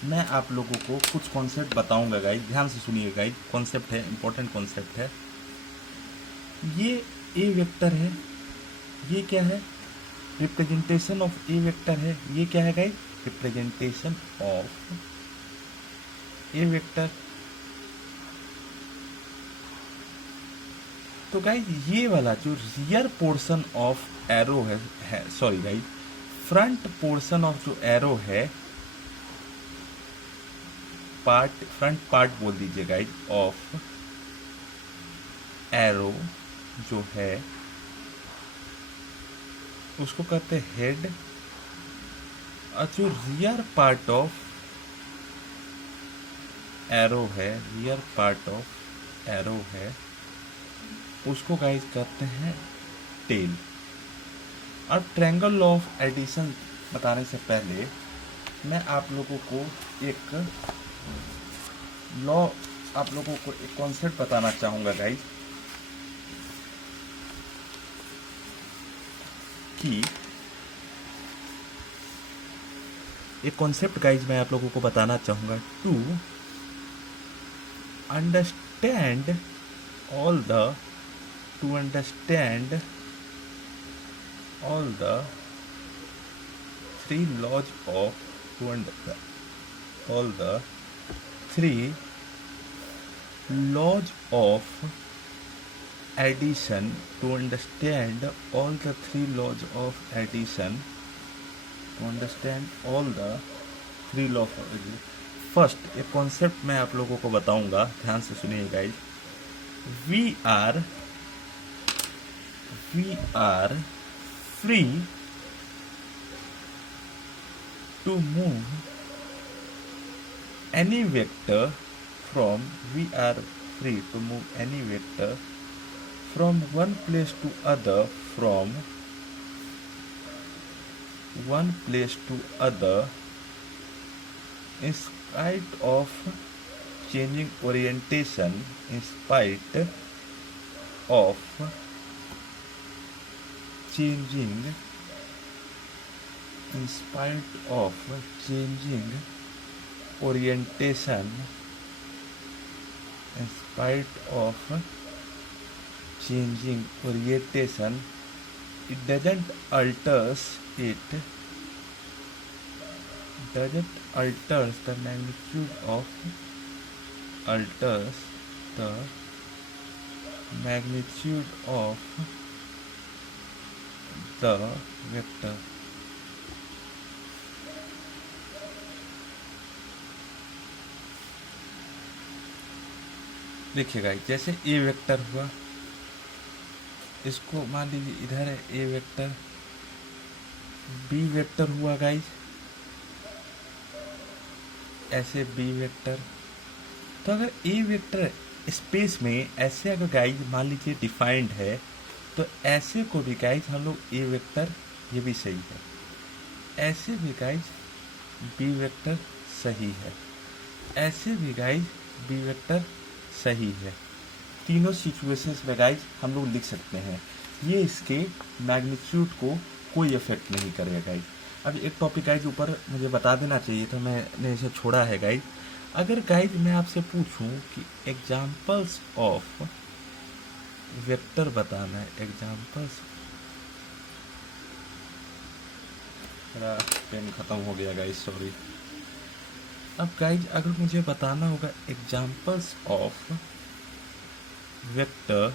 मैं आप लोगों को कुछ कॉन्सेप्ट बताऊंगा गाइज, ध्यान से सुनिए गाइज। कॉन्सेप्ट है, इंपॉर्टेंट कॉन्सेप्ट है। ये ए वेक्टर है, ये क्या है, रिप्रेजेंटेशन ऑफ ए वेक्टर है। ये क्या है guys, representation of A vector. तो गाइज ये वाला जो रियर पोर्शन ऑफ एरो है sorry guys front portion of जो एरो है, फ्रंट पार्ट बोल दीजिए गाइज ऑफ एरो जो है उसको कहते हैं हेड, और जो रियर पार्ट ऑफ एरो है, रियर पार्ट ऑफ एरो है उसको गाइज कहते हैं टेल। अब ट्रायंगल लॉ ऑफ एडिशन बताने से पहले मैं आप लोगों को एक लॉ, आप लोगों को एक कॉन्सेप्ट बताना चाहूंगा गाइज, कि एक कॉन्सेप्ट गाइज मैं आप लोगों को बताना चाहूंगा। To understand all the three laws of addition, to understand all the 3 laws of addition, first एक कॉन्सेप्ट मैं आप लोगों को बताऊंगा, ध्यान से सुनिए guys. We are free to move any vector from one place to other, in spite of changing orientation, changing in spite of changing orientation, in spite of changing orientation, it doesn't alters the magnitude of alters the magnitude of the vector. देखिएगा जैसे ए vector हुआ, इसको मान लीजिए इधर है ए vector, B vector हुआ guys, ऐसे बी वेक्टर। तो अगर ए वेक्टर स्पेस में ऐसे अगर गाइज मान लीजिए डिफाइंड है, तो ऐसे को भी गाइज हम लोग ए वेक्टर, ये भी सही है, ऐसे भी गाइज बी वेक्टर सही है, ऐसे भी गाइज बी वेक्टर सही है। तीनों सिचुएशंस में गाइज हम लोग लिख सकते हैं, ये इसके मैग्नीट्यूड को कोई इफेक्ट नहीं करेगा गाइज। अब एक टॉपिक गाइज ऊपर मुझे बता देना चाहिए था, मैंने इसे छोड़ा है गाइज। अगर गाइज मैं आपसे पूछूं कि एग्जाम्पल्स ऑफ वेक्टर बताना है, एग्जाम्पल्स, मेरा पेन खत्म हो गया गाइज, सॉरी। अब गाइज अगर मुझे बताना होगा examples of vector,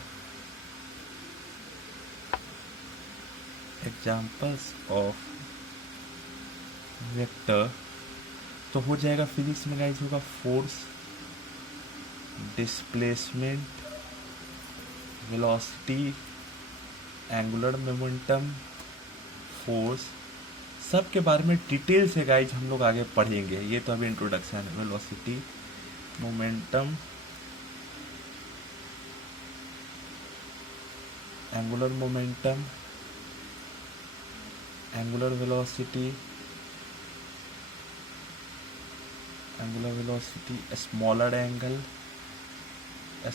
examples of vector, तो हो जाएगा फिजिक्स में गाइज होगा force, displacement, velocity, angular momentum, force, सब के बारे में डिटेल से गाइज हम लोग आगे पढ़ेंगे। ये तो अभी इंट्रोडक्शन है। Velocity, momentum, angular momentum, angular velocity, angular velocity, smaller angle,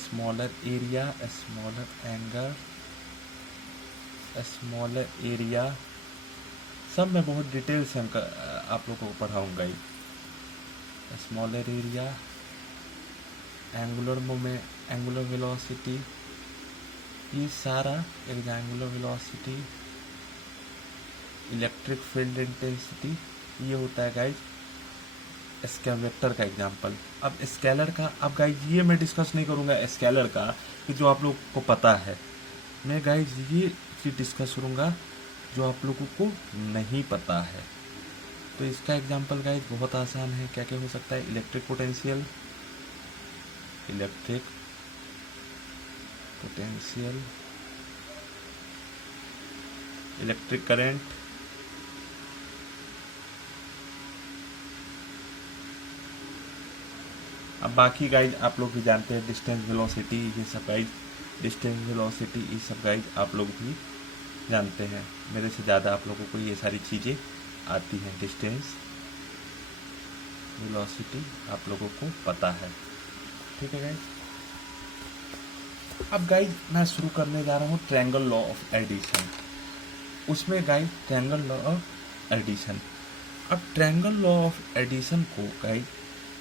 smaller area, smaller angle, smaller area, सब मैं बहुत डिटेल से आप लोगों को पढ़ाऊँगा ही। Smaller area, angular moment, angular velocity, ये सारा angular velocity, electric field intensity, ये होता है गाइज स्केलर वेक्टर का एग्जांपल। अब स्केलर का, अब गाइज ये मैं डिस्कस नहीं करूँगा स्केलर का, कि जो आप लोग को पता है। मैं गाइज ये चीज़ डिस्कस करूँगा जो आप लोगों को नहीं पता है। तो इसका एग्जांपल गाइज बहुत आसान है। क्या क्या हो सकता है? Electric potential, electric potential, electric current, अब बाकी गाइज आप लोग भी जानते हैं, डिस्टेंस वेलोसिटी, ये सब गाइज, डिस्टेंस वेलोसिटी, ये सब गाइज आप लोग भी जानते हैं। मेरे से ज़्यादा आप लोगों को ये सारी चीज़ें आती हैं। डिस्टेंस वेलोसिटी आप लोगों को पता है, ठीक है गाइज। अब गाइज मैं शुरू करने जा रहा हूँ ट्रायंगल लॉ ऑफ एडिशन। उसमें guys triangle law of addition, अब ट्रायंगल लॉ ऑफ एडिशन को गाइज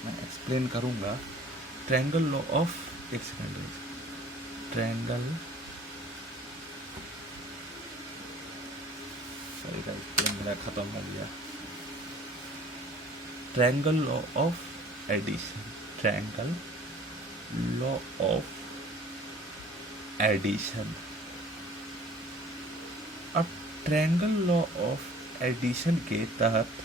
मैं एक्सप्लेन करूँगा। ट्रायंगल लॉ ऑफ, एक second, triangle, sorry guys pen मेरा खत्म हो गया। Triangle law of addition, triangle law of addition. अब ट्रायंगल लॉ ऑफ एडिशन के तहत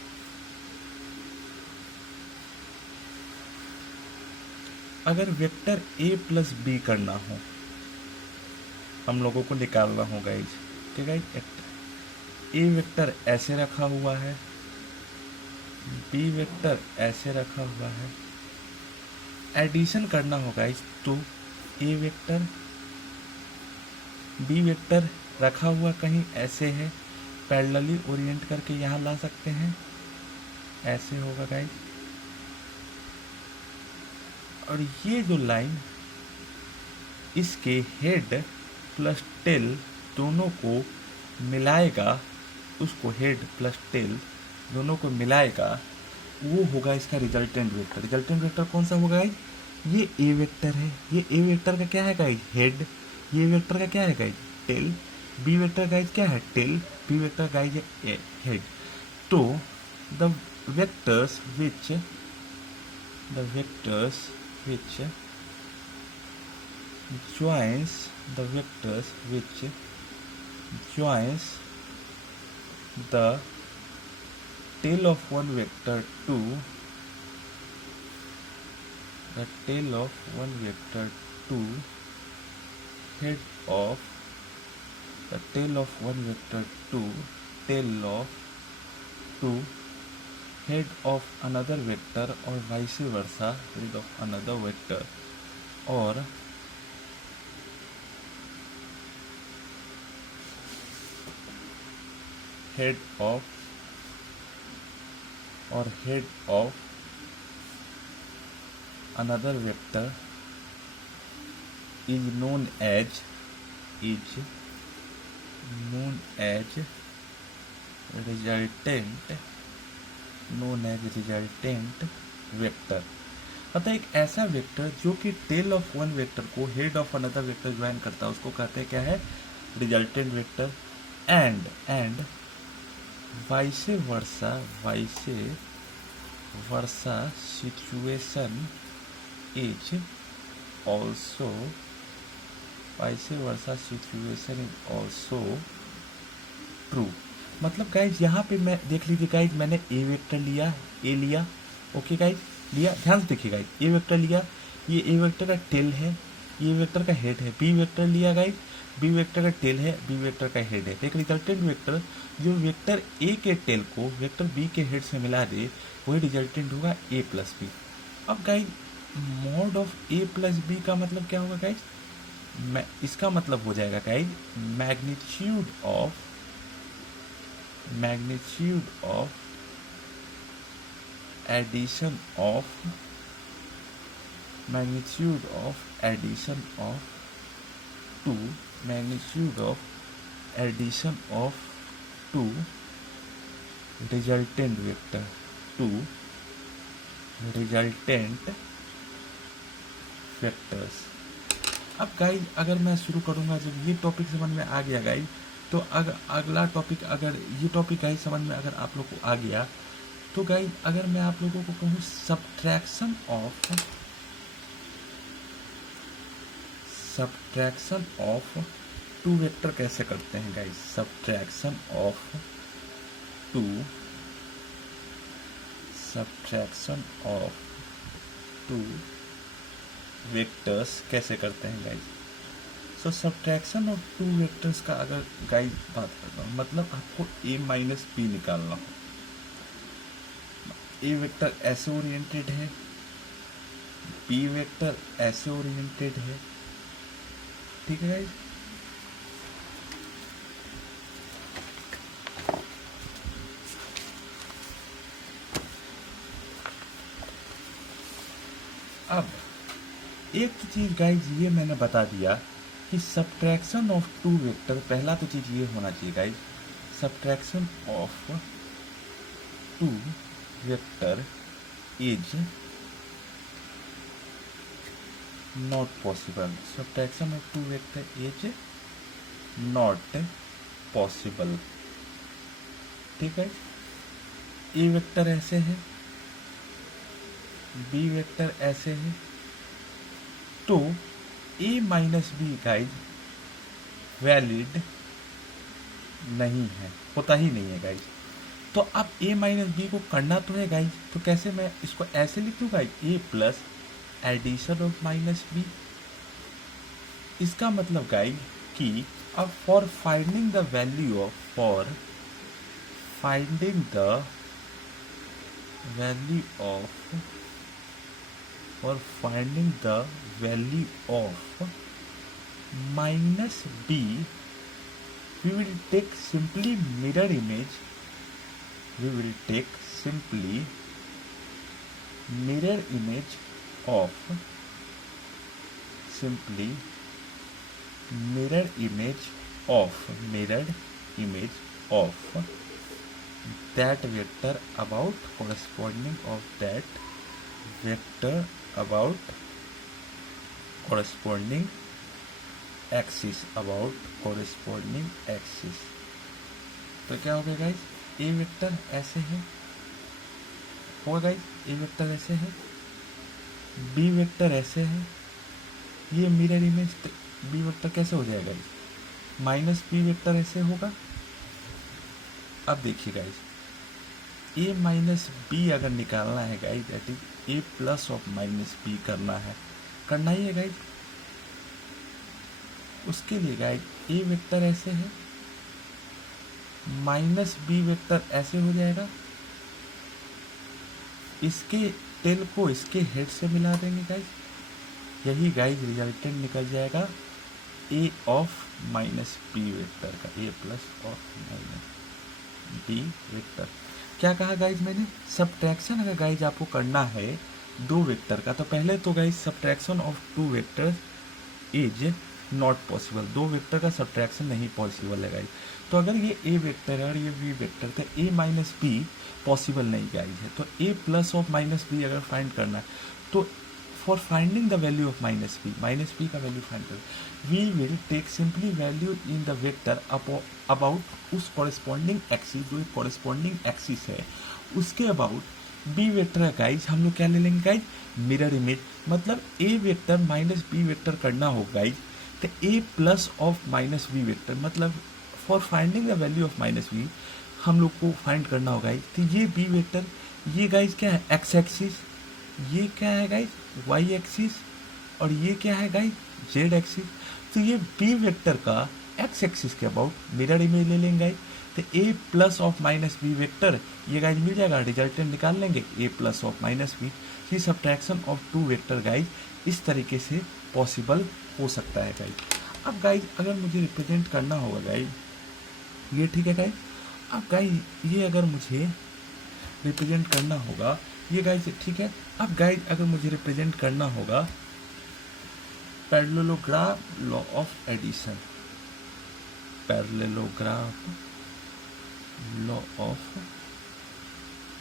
अगर वेक्टर a प्लस बी करना हो, हम लोगों को निकालना होगा इस, ठीक है। ए वेक्टर ऐसे रखा हुआ है, बी वेक्टर ऐसे रखा हुआ है, एडिशन करना होगा इस, तो ए वेक्टर बी वेक्टर रखा हुआ कहीं ऐसे है, पैरेलली ओरिएंट करके यहाँ ला सकते हैं, ऐसे होगा गाइस। और ये जो लाइन इसके हेड प्लस टेल दोनों को मिलाएगा, उसको हेड प्लस टेल दोनों को मिलाएगा वो होगा इसका रिजल्टेंट वेक्टर। रिजल्टेंट वेक्टर कौन सा होगा गाइज? ये ए वेक्टर है, ये ए वेक्टर का क्या है गाइज? हेड। ये वेक्टर का क्या है guys? Tail. B vector guys क्या है? टेल। बी वेक्टर गाइज है हेड। तो the vectors which joins the vectors which joins the tail of one vector to the tail of one vector to head of the tail of one vector to tail of to head of another vector or vice versa head of another vector or head of another vector is known as resultant vector. अतः एक ऐसा vector जो कि tell of one vector को head of another vector join करता है उसको कहते हैं क्या है? Resultant vector. And vice versa situation is also true. मतलब गाइज यहाँ पे मैं देख लीजिए गाइज, मैंने ए वेक्टर लिया, ए लिया, ओके गाइज, लिया, ध्यान से देखिए गाइज, ए वेक्टर लिया, ये ए वेक्टर का टेल है, ये वेक्टर का हेड है। बी वेक्टर लिया गाइज, बी वेक्टर का टेल है, बी वेक्टर का हेड है। एक रिजल्टेंट वेक्टर जो वेक्टर ए के टेल को वेक्टर बी के हेड से मिला दे वही रिजल्टेंट होगा ए प्लस बी। अब guys mod of A plus B का मतलब क्या होगा गाइज? इसका मतलब हो जाएगा guys magnitude of addition of two resultant vector vectors. अब गाइज अगर मैं शुरू करूंगा, जब ये टॉपिक समझ में आ गया गाइज, तो अगला टॉपिक, अगर ये टॉपिक गाइज समझ में अगर आप लोग को आ गया तो गाइज अगर मैं आप लोगों को कहूँ सब्ट्रैक्शन ऑफ टू वेक्टर कैसे करते हैं guys? Subtraction of two vectors कैसे करते हैं guys? So subtraction of two vectors का अगर गाइज बात करता हूँ, मतलब आपको a माइनस बी निकालना हो। ए वेक्टर ऐसे ओरिएंटेड है, बी वेक्टर ऐसे ओरिएंटेड है, ठीक है गाइज। अब एक चीज गाइज ये मैंने बता दिया कि सब्ट्रैक्शन ऑफ टू वेक्टर, पहला तो चीज ये होना चाहिए guys, subtraction of two vector is not possible. Subtraction of two vector is not possible, ठीक है। ए वेक्टर ऐसे है, बी वेक्टर ऐसे है, तो A minus be guys valid नहीं है, होता ही नहीं है गाइज। तो अब ए माइनस बी को करना तो है गाइज, तो कैसे मैं इसको ऐसे लिख दूँ guys, A plus addition of minus B. इसका मतलब गाइज कि अब for finding the value of minus b, we will take simply mirror image. We will take simply mirror image of that vector about corresponding of that vector about corresponding axis about corresponding axis। तो क्या हो गया guys, A vector ऐसे है, होगा guys, A vector ऐसे है, B vector ऐसे है, ये मिरर इमेज बी वेक्टर कैसे हो जाएगा गाइज, माइनस बी वेक्टर ऐसे होगा। अब देखिए गाइज, ए माइनस बी अगर निकालना है guys, that is A plus of minus B करना ही है गाइज। उसके लिए गाइज ए वेक्टर ऐसे है, माइनस बी वेक्टर ऐसे हो जाएगा, इसके टेल को इसके हेड से मिला देंगे गाइज, यही गाइज रिजल्टेंट निकल जाएगा A of minus B vector का, A plus of minus B vector. क्या कहा गाइज मैंने, सब्ट्रैक्शन अगर गाइज आपको करना है दो वेक्टर का, तो पहले तो guys subtraction of two vector is not possible, दो वेक्टर का सब्ट्रैक्शन नहीं पॉसिबल है गाइज। तो अगर ये ए वेक्टर है और ये बी वेक्टर, तो ए माइनस बी पॉसिबल नहीं गाइज है। तो A plus of minus B अगर फाइंड करना है, तो for finding the value of minus B का वैल्यू फाइंड कर, we will take simply value in the vector about उस कॉरेस्पॉन्डिंग एक्सिस, जो कॉरेस्पॉन्डिंग एक्सिस है उसके अबाउट बी वेक्टर है गाइज, हम लोग क्या ले लेंगे गाइज, मिरर इमेज। मतलब A vector minus B vector करना हो गाइज, तो A plus of minus B vector, मतलब for finding the value of minus B हम लोग को फाइंड करना होगा गाइज। तो ये बी वेक्टर, ये गाइज क्या है, एक्स एक्सिस, ये क्या है गाइज, वाई एक्सिस, और ये क्या है गाइज, जेड एक्सिस। तो ये बी वेक्टर का एक्स एक्सिस के अबाउट मिरर इमेज ले लेंगे गाइज। तो A plus of minus B vector ये गाइज मिल जाएगा, रिजल्टेंट निकाल लेंगे A plus of minus B. ये subtraction of two vector guys इस तरीके से पॉसिबल हो सकता है गाइज। अब गाइज अगर मुझे रिप्रेजेंट करना होगा गाइज, ये ठीक है गाइज। अब गाइज ये अगर मुझे रिप्रेजेंट करना होगा, ये गाइज ठीक है। अब गाइज अगर मुझे रिप्रेजेंट करना होगा parallelogram law of addition, parallelogram law of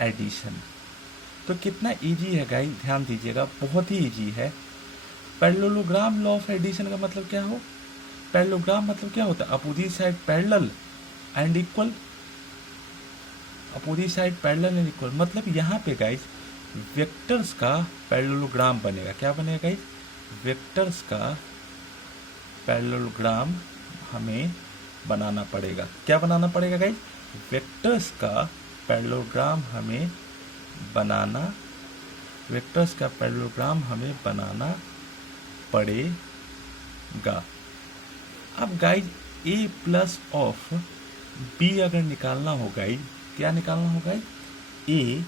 addition, तो कितना इजी है गाइज, ध्यान दीजिएगा, बहुत ही इजी है। पैरेललोग्राम लॉ ऑफ एडिशन का मतलब क्या हो, पैरेललोग्राम मतलब क्या होता है, opposite side parallel and equal, opposite side parallel and equal. मतलब यहाँ पे गाइज वेक्टर्स का पैरेललोग्राम बनेगा, क्या बनेगा गाइज, वेक्टर्स का पैरेललोग्राम हमें बनाना पड़ेगा। क्या बनाना पड़ेगा गाइज, वेक्टर्स का पैरेललोग्राम हमें बनाना, वेक्टर्स का पैरेललोग्राम हमें बनाना पड़ेगा। अब guys A plus of B अगर निकालना हो गाइज, क्या निकालना हो गाइज, ए,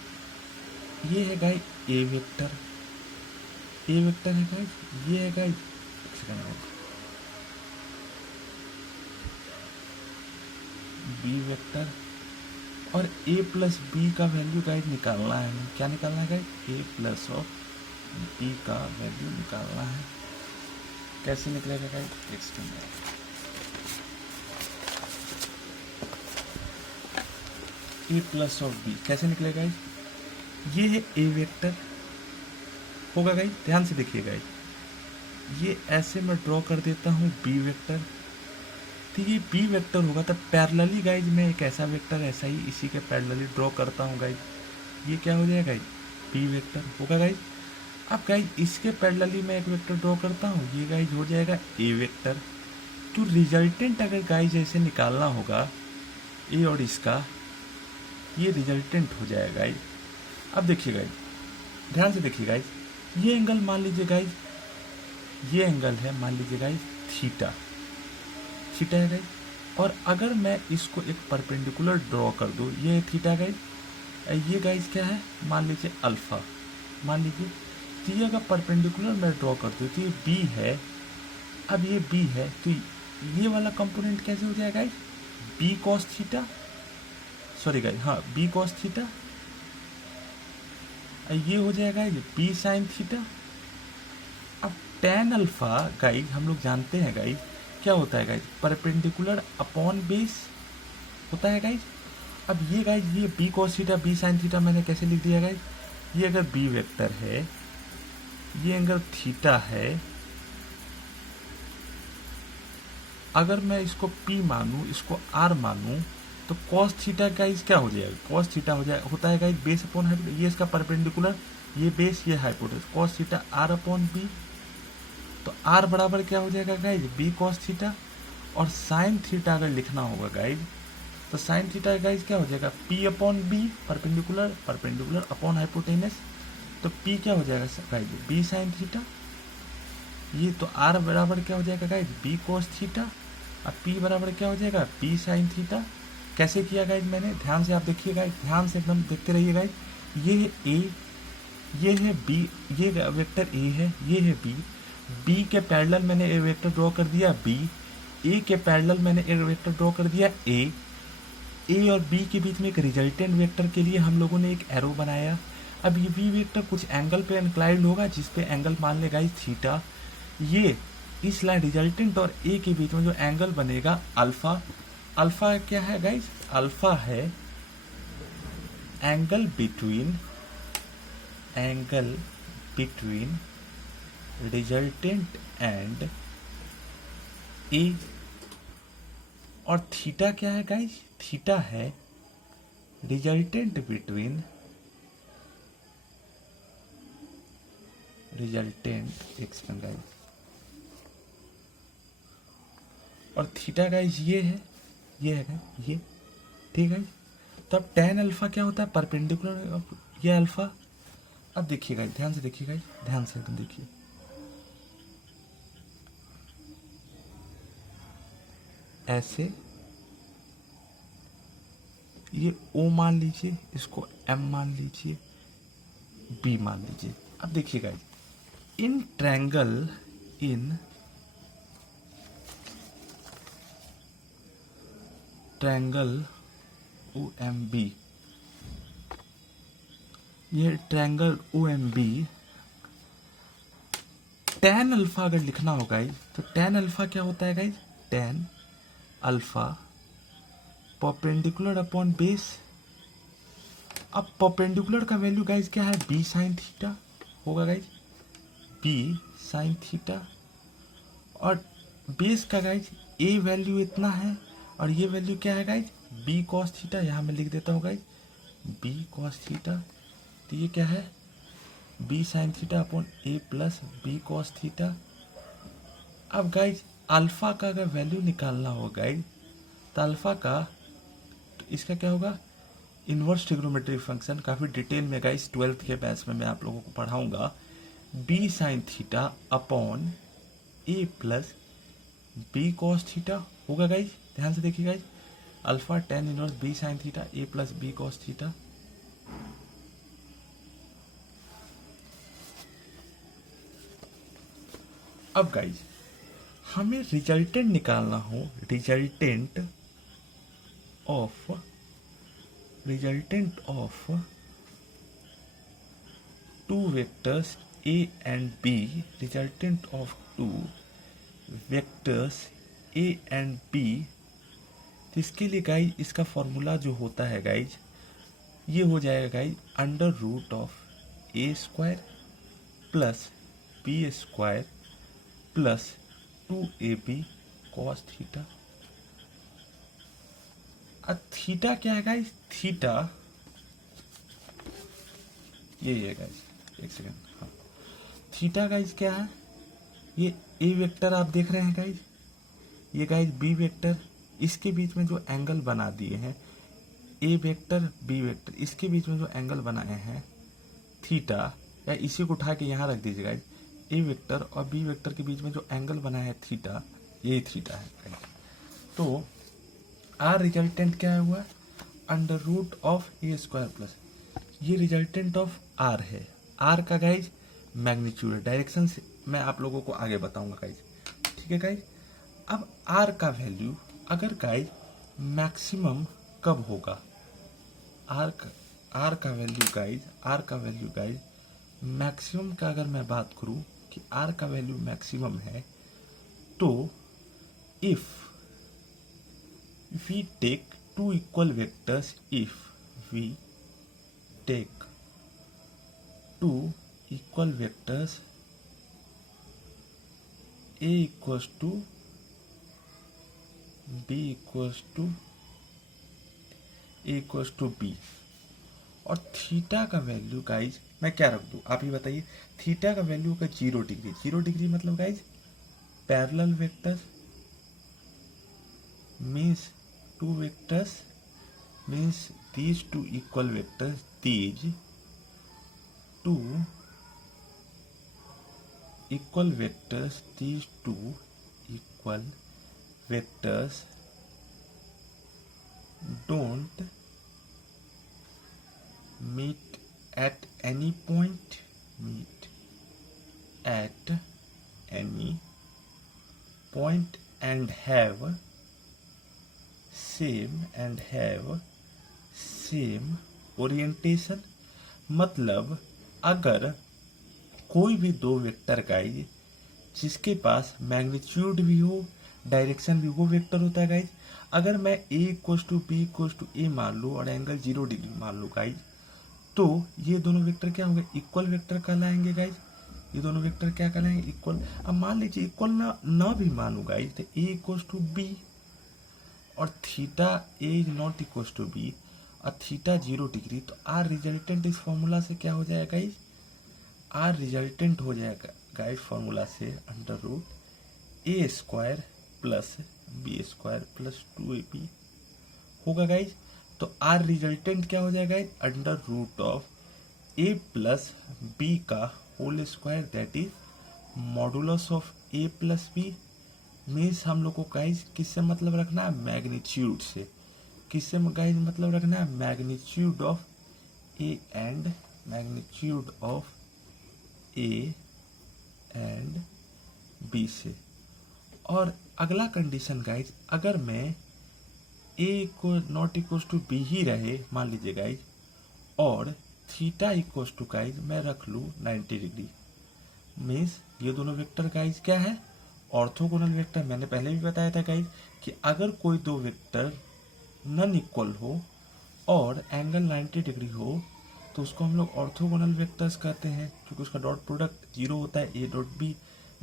ये है guys A vector, A vector है गाइज, ये है गाइज, बी वेक्टर, और ए प्लस बी का वैल्यू गाइज निकालना है हमें। क्या निकालना है guys, A plus of B का वैल्यू निकालना है। कैसे निकलेगा guys, A plus of B कैसे निकलेगा गाइज, ये है ए वेक्टर होगा गाइज, ध्यान से देखिए गाइज, ये ऐसे मैं ड्रॉ कर देता हूँ बी वेक्टर, तो ये बी वेक्टर होगा। तो पैरेलली गाइज मैं एक ऐसा वेक्टर ऐसा ही इसी के पैरेलली ड्रॉ करता हूँ गाइज, ये क्या हो जाएगा गाइज, बी वेक्टर होगा गाइज। अब गाइज इसके पैरेलली मैं एक वेक्टर ड्रॉ करता हूँ, ये गाइज हो जाएगा ए वेक्टर। तो रिजल्टेंट अगर गाइज ऐसे निकालना होगा ए और इसका, ये रिजल्टेंट हो जाएगा गाइज। अब देखिए गाइज, ध्यान से देखिए गाइज, ये एंगल मान लीजिए गाइज, ये एंगल है मान लीजिए गाइज थीटा, थीटा है गाइज। और अगर मैं इसको एक परपेंडिकुलर ड्रॉ कर दूँ, ये है थीटा गाइज, ये गाइज क्या है, मान लीजिए अल्फा, मान लीजिए। तो ये अगर परपेंडिकुलर मैं ड्रॉ कर दूँ तो ये बी है, अब ये बी है, तो ये वाला कंपोनेंट कैसे हो जाएगा guys, B cos theta, sorry guys, हाँ बी कॉस थीटा, ये हो जाएगा बी साइन थीटा। अब टेन अल्फा गाइज हम लोग जानते हैं गाइज क्या होता है गाइज, परपेंडिकुलर अपॉन बेस होता है गाइज, अब ये गाइज, ये B cos theta B sine theta मैंने कैसे लिख दिया गाइज, ये अगर बी वेक्टर है, ये एंगल थीटा है, अगर मैं इसको P मानूं, इसको R मानूं, तो cos थीटा गाइस क्या हो जाएगा, cos थीटा हो जाएगा, होता है गाइस बेस अपॉन हाइपोटेनस, ये इसका परपेंडिकुलर, ये बेस, ये hypotenuse, cos theta R upon B, तो R बराबर क्या हो जाएगा गाइस, B cos थीटा, और साइन थीटा अगर लिखना होगा गाइस, तो साइन थीटा गाइस क्या हो जाएगा, P upon B, perpendicular perpendicular upon hypotenuse, तो P क्या हो जाएगा गाइस, B साइन थीटा, ये तो R बराबर क्या हो जाएगा गाइस, B cos थीटा, अब P बराबर क्या हो जाएगा, P साइन थीटा। कैसे किया गाइस मैंने, ध्यान से आप देखिए गाइस, ध्यान से एकदम देखते रहिए गाइस, ये है A, ये है B, ये वेक्टर A है, ये है B, B के पैरेलल मैंने एक वेक्टर ड्रॉ कर दिया B, A के पैरेलल मैंने एक वेक्टर ड्रॉ कर दिया A और B के बीच में एक रिजल्टेंट वेक्टर के लिए हम लोगों ने एक एरो बनाया। अब ये B वेक्टर कुछ एंगल पे इंक्लाइंड होगा, जिस पे एंगल मान ले गाइस थीटा, ये इस लाइन रिजल्टेंट और ए के बीच में जो एंगल बनेगा अल्फा, अल्फा क्या है गाइस, अल्फा है एंगल बिटवीन रिजल्टेंट एंड ए, और थीटा क्या है गाइस, थीटा है रिजल्टेंट बिटवीन रिजल्टेंट एक सेकंड गाइस, और थीटा गाइस ये है गाइस, ये ठीक है। तो अब टेन अल्फा क्या होता है, परपेंडिकुलर, ये अल्फा। अब देखिए गाइस, ध्यान से देखिए गाइस, ध्यान से एकदम देखिए, ऐसे ये O मान लीजिए, इसको M मान लीजिए, B मान लीजिए। अब देखिए गाइस, इन ट्रायंगल OMB, ये ट्रायंगल OMB, टेन अल्फा अगर लिखना हो गाइस, तो टेन अल्फा क्या होता है guys, tan alpha perpendicular upon base. अब परपेंडिकुलर का वैल्यू गाइस क्या है, B साइन थीटा होगा गाइस, B साइन थीटा, और बेस का गाइस A वैल्यू इतना है, और ये वैल्यू क्या है गाइस, B cos थीटा, यहाँ मैं लिख देता हूँ गाइस B cos थीटा, तो ये क्या है, B sine theta upon A plus B cos theta. अब गाइस अल्फा का अगर वैल्यू निकालना हो गाइस, तो अल्फा का, तो इसका क्या होगा, इनवर्स ट्रिग्नोमेट्रिक फंक्शन, काफ़ी डिटेल में गाइस 12th के बैच में मैं आप लोगों को पढ़ाऊंगा, B sine theta upon A plus B cos theta होगा गाइस, ध्यान से देखिए guys, alpha tan inverse B sine theta A plus B cos theta. अब गाइस हमें रिजल्टेंट निकालना हो, resultant of two vectors A and B, resultant of two vectors A and B, तो इसके लिए गाइज इसका फॉर्मूला जो होता है गाइज, ये हो जाएगा guys under root of A square plus B square plus 2AB cos theta. अब थीटा क्या है गाइज, थीटा ये है गाइज, एक सेकेंड, हाँ, थीटा गाइज क्या है, ये A वेक्टर आप देख रहे हैं गाइज, ये गाइज B वेक्टर, इसके बीच में जो एंगल बना दिए हैं A वेक्टर B वेक्टर, इसके बीच में जो एंगल बनाए हैं थीटा, या इसी को उठा के यहाँ रख दीजिए गाइज, A वेक्टर और B वेक्टर के बीच में जो एंगल बना है थीटा, ये थीटा है गाइज। तो R रिजल्टेंट क्या है हुआ, under root of A square plus, ये रिजल्टेंट ऑफ R है, R का गाइज मैग्नीट्यूड है, डायरेक्शन से मैं आप लोगों को आगे बताऊंगा गाइज, ठीक है गाइज। अब R का वैल्यू अगर गाइज मैक्सिमम कब होगा, R का वैल्यू गाइज मैक्सिमम का अगर मैं बात करूं कि R का वैल्यू मैक्सिमम है, तो if we take two equal vectors if we take two equal vectors a equals to b equals to a equals to b और थीटा का वैल्यू गाइज मैं क्या रख दूं, आप ही बताइए। थीटा का वैल्यू का 0 डिग्री, 0 डिग्री मतलब guys parallel vectors means two vectors means these two equal vectors, these two equal vectors, these two equal vectors don't meet at any point, meet at any point and have same orientation. मतलब अगर कोई भी दो vector guys जिसके पास magnitude भी हो direction भी हो, वो वेक्टर होता है गाइज। अगर मैं a equals to B equals to A मान लूँ और एंगल 0 डिग्री मान लूँ गाइज, तो ये दोनों वेक्टर क्या होंगे, इक्वल वेक्टर कहलाएंगे गाइज। ये दोनों वेक्टर क्या कहलाएंगे, इक्वल। अब मान लीजिए इक्वल ना भी मानू गाइज, तो a इक्वल्स टू बी और theta a is not equals to B और थीटा 0 डिग्री, तो आर रिजल्टेंट इस फॉर्मूला से क्या हो जाएगा गाइज, आर रिजल्टेंट हो जाएगा गाइज फॉर्मूला से under root A square plus B square plus 2ab होगा गाइज। तो आर रिजल्टेंट क्या हो जाएगा, under root of A plus B का whole square, that is modulus of A plus B. Means हम लोग को गाइज किससे मतलब रखना है, मैग्नीट्यूड से। किससे गाइज मतलब रखना है, magnitude of A and magnitude of A and B से। और अगला कंडीशन गाइज, अगर मैं ए को नॉट इक्वल्स टू बी ही रहे मान लीजिए गाइज, और थीटा इक्वल्स टू गाइज मैं रख लूँ 90 डिग्री, मीन्स ये दोनों वेक्टर गाइज क्या है, ऑर्थोगोनल वेक्टर। मैंने पहले भी बताया था गाइज कि अगर कोई दो वेक्टर नन इक्वल हो और एंगल 90 डिग्री हो तो उसको हम लोग ऑर्थोगोनल वेक्टर्स कहते हैं, क्योंकि उसका डॉट प्रोडक्ट 0 होता है, ए डॉट बी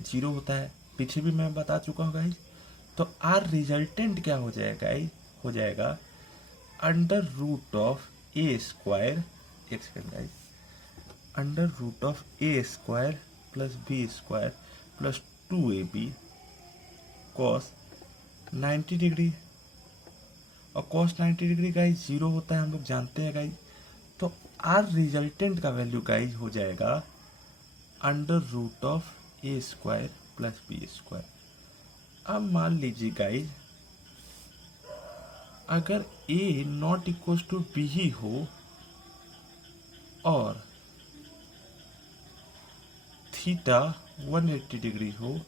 0 होता है, पीछे भी मैं बता चुका हूँ गाइज। तो आर रिजल्टेंट क्या हो जाएगा गाइज, हो जाएगा under root of A square, एक second guys, under root of A square plus B square plus 2ab cos 90 degree. और कॉस 90 डिग्री गाइज 0 होता है, हम लोग जानते हैं गाइज। तो आर रिजल्टेंट का वैल्यू गाइज हो जाएगा under root of A square plus B square. अब मान लीजिए गाइज अगर A not equal to B ही हो और थीटा 180 डिग्री हो,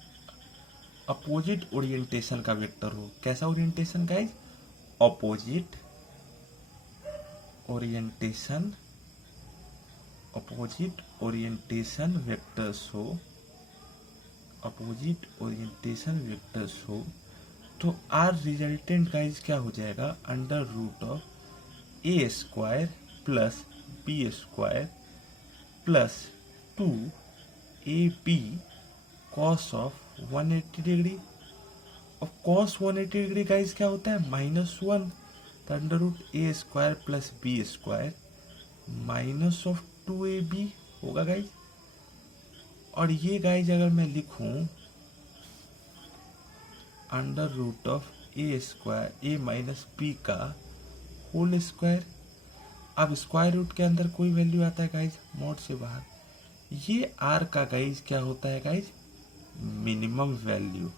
अपोजिट ओरिएंटेशन का वेक्टर हो। कैसा orientation guys, opposite orientation, opposite orientation vectors हो, अपोजिट ओरिएंटेशन वेक्टर्स हो, तो आर रिजल्टेंट गाइज क्या हो जाएगा, under root of A square plus B square plus 2ab cos of 180 degree. और कॉस 180 डिग्री गाइज क्या होता है, -1, तो under root A square plus B square minus of 2ab होगा गाइज। और ये गाइज अगर मैं लिखूं under root of A square A minus B का होल स्क्वायर, अब स्क्वायर रूट के अंदर कोई वैल्यू आता है गाइज मॉड से बाहर, ये आर का गाइज क्या होता है गाइज, मिनिमम वैल्यू।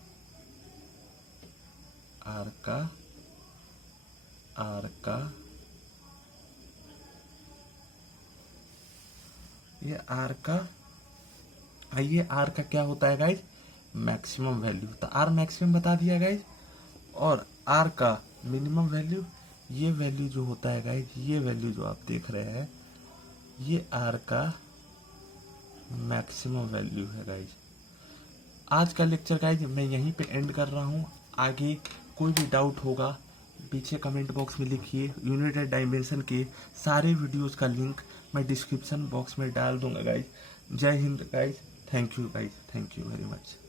आर का ये आर का क्या होता है गाइज, मैक्सिमम वैल्यू। तो आर मैक्सिमम बता दिया गाइज, और आर का मिनिमम वैल्यू, ये वैल्यू जो होता है गाइज, ये वैल्यू जो आप देख रहे हैं ये आर का मैक्सिमम वैल्यू है गाइज। आज का लेक्चर गाइज मैं यहीं पे एंड कर रहा हूँ। आगे कोई भी डाउट होगा पीछे कमेंट बॉक्स में लिखिए। यूनिटेड डायमेंशन के सारे वीडियोस का लिंक मैं डिस्क्रिप्शन बॉक्स में डाल दूंगा गाइज। जय Hind guys, thank you guys, thank you very much.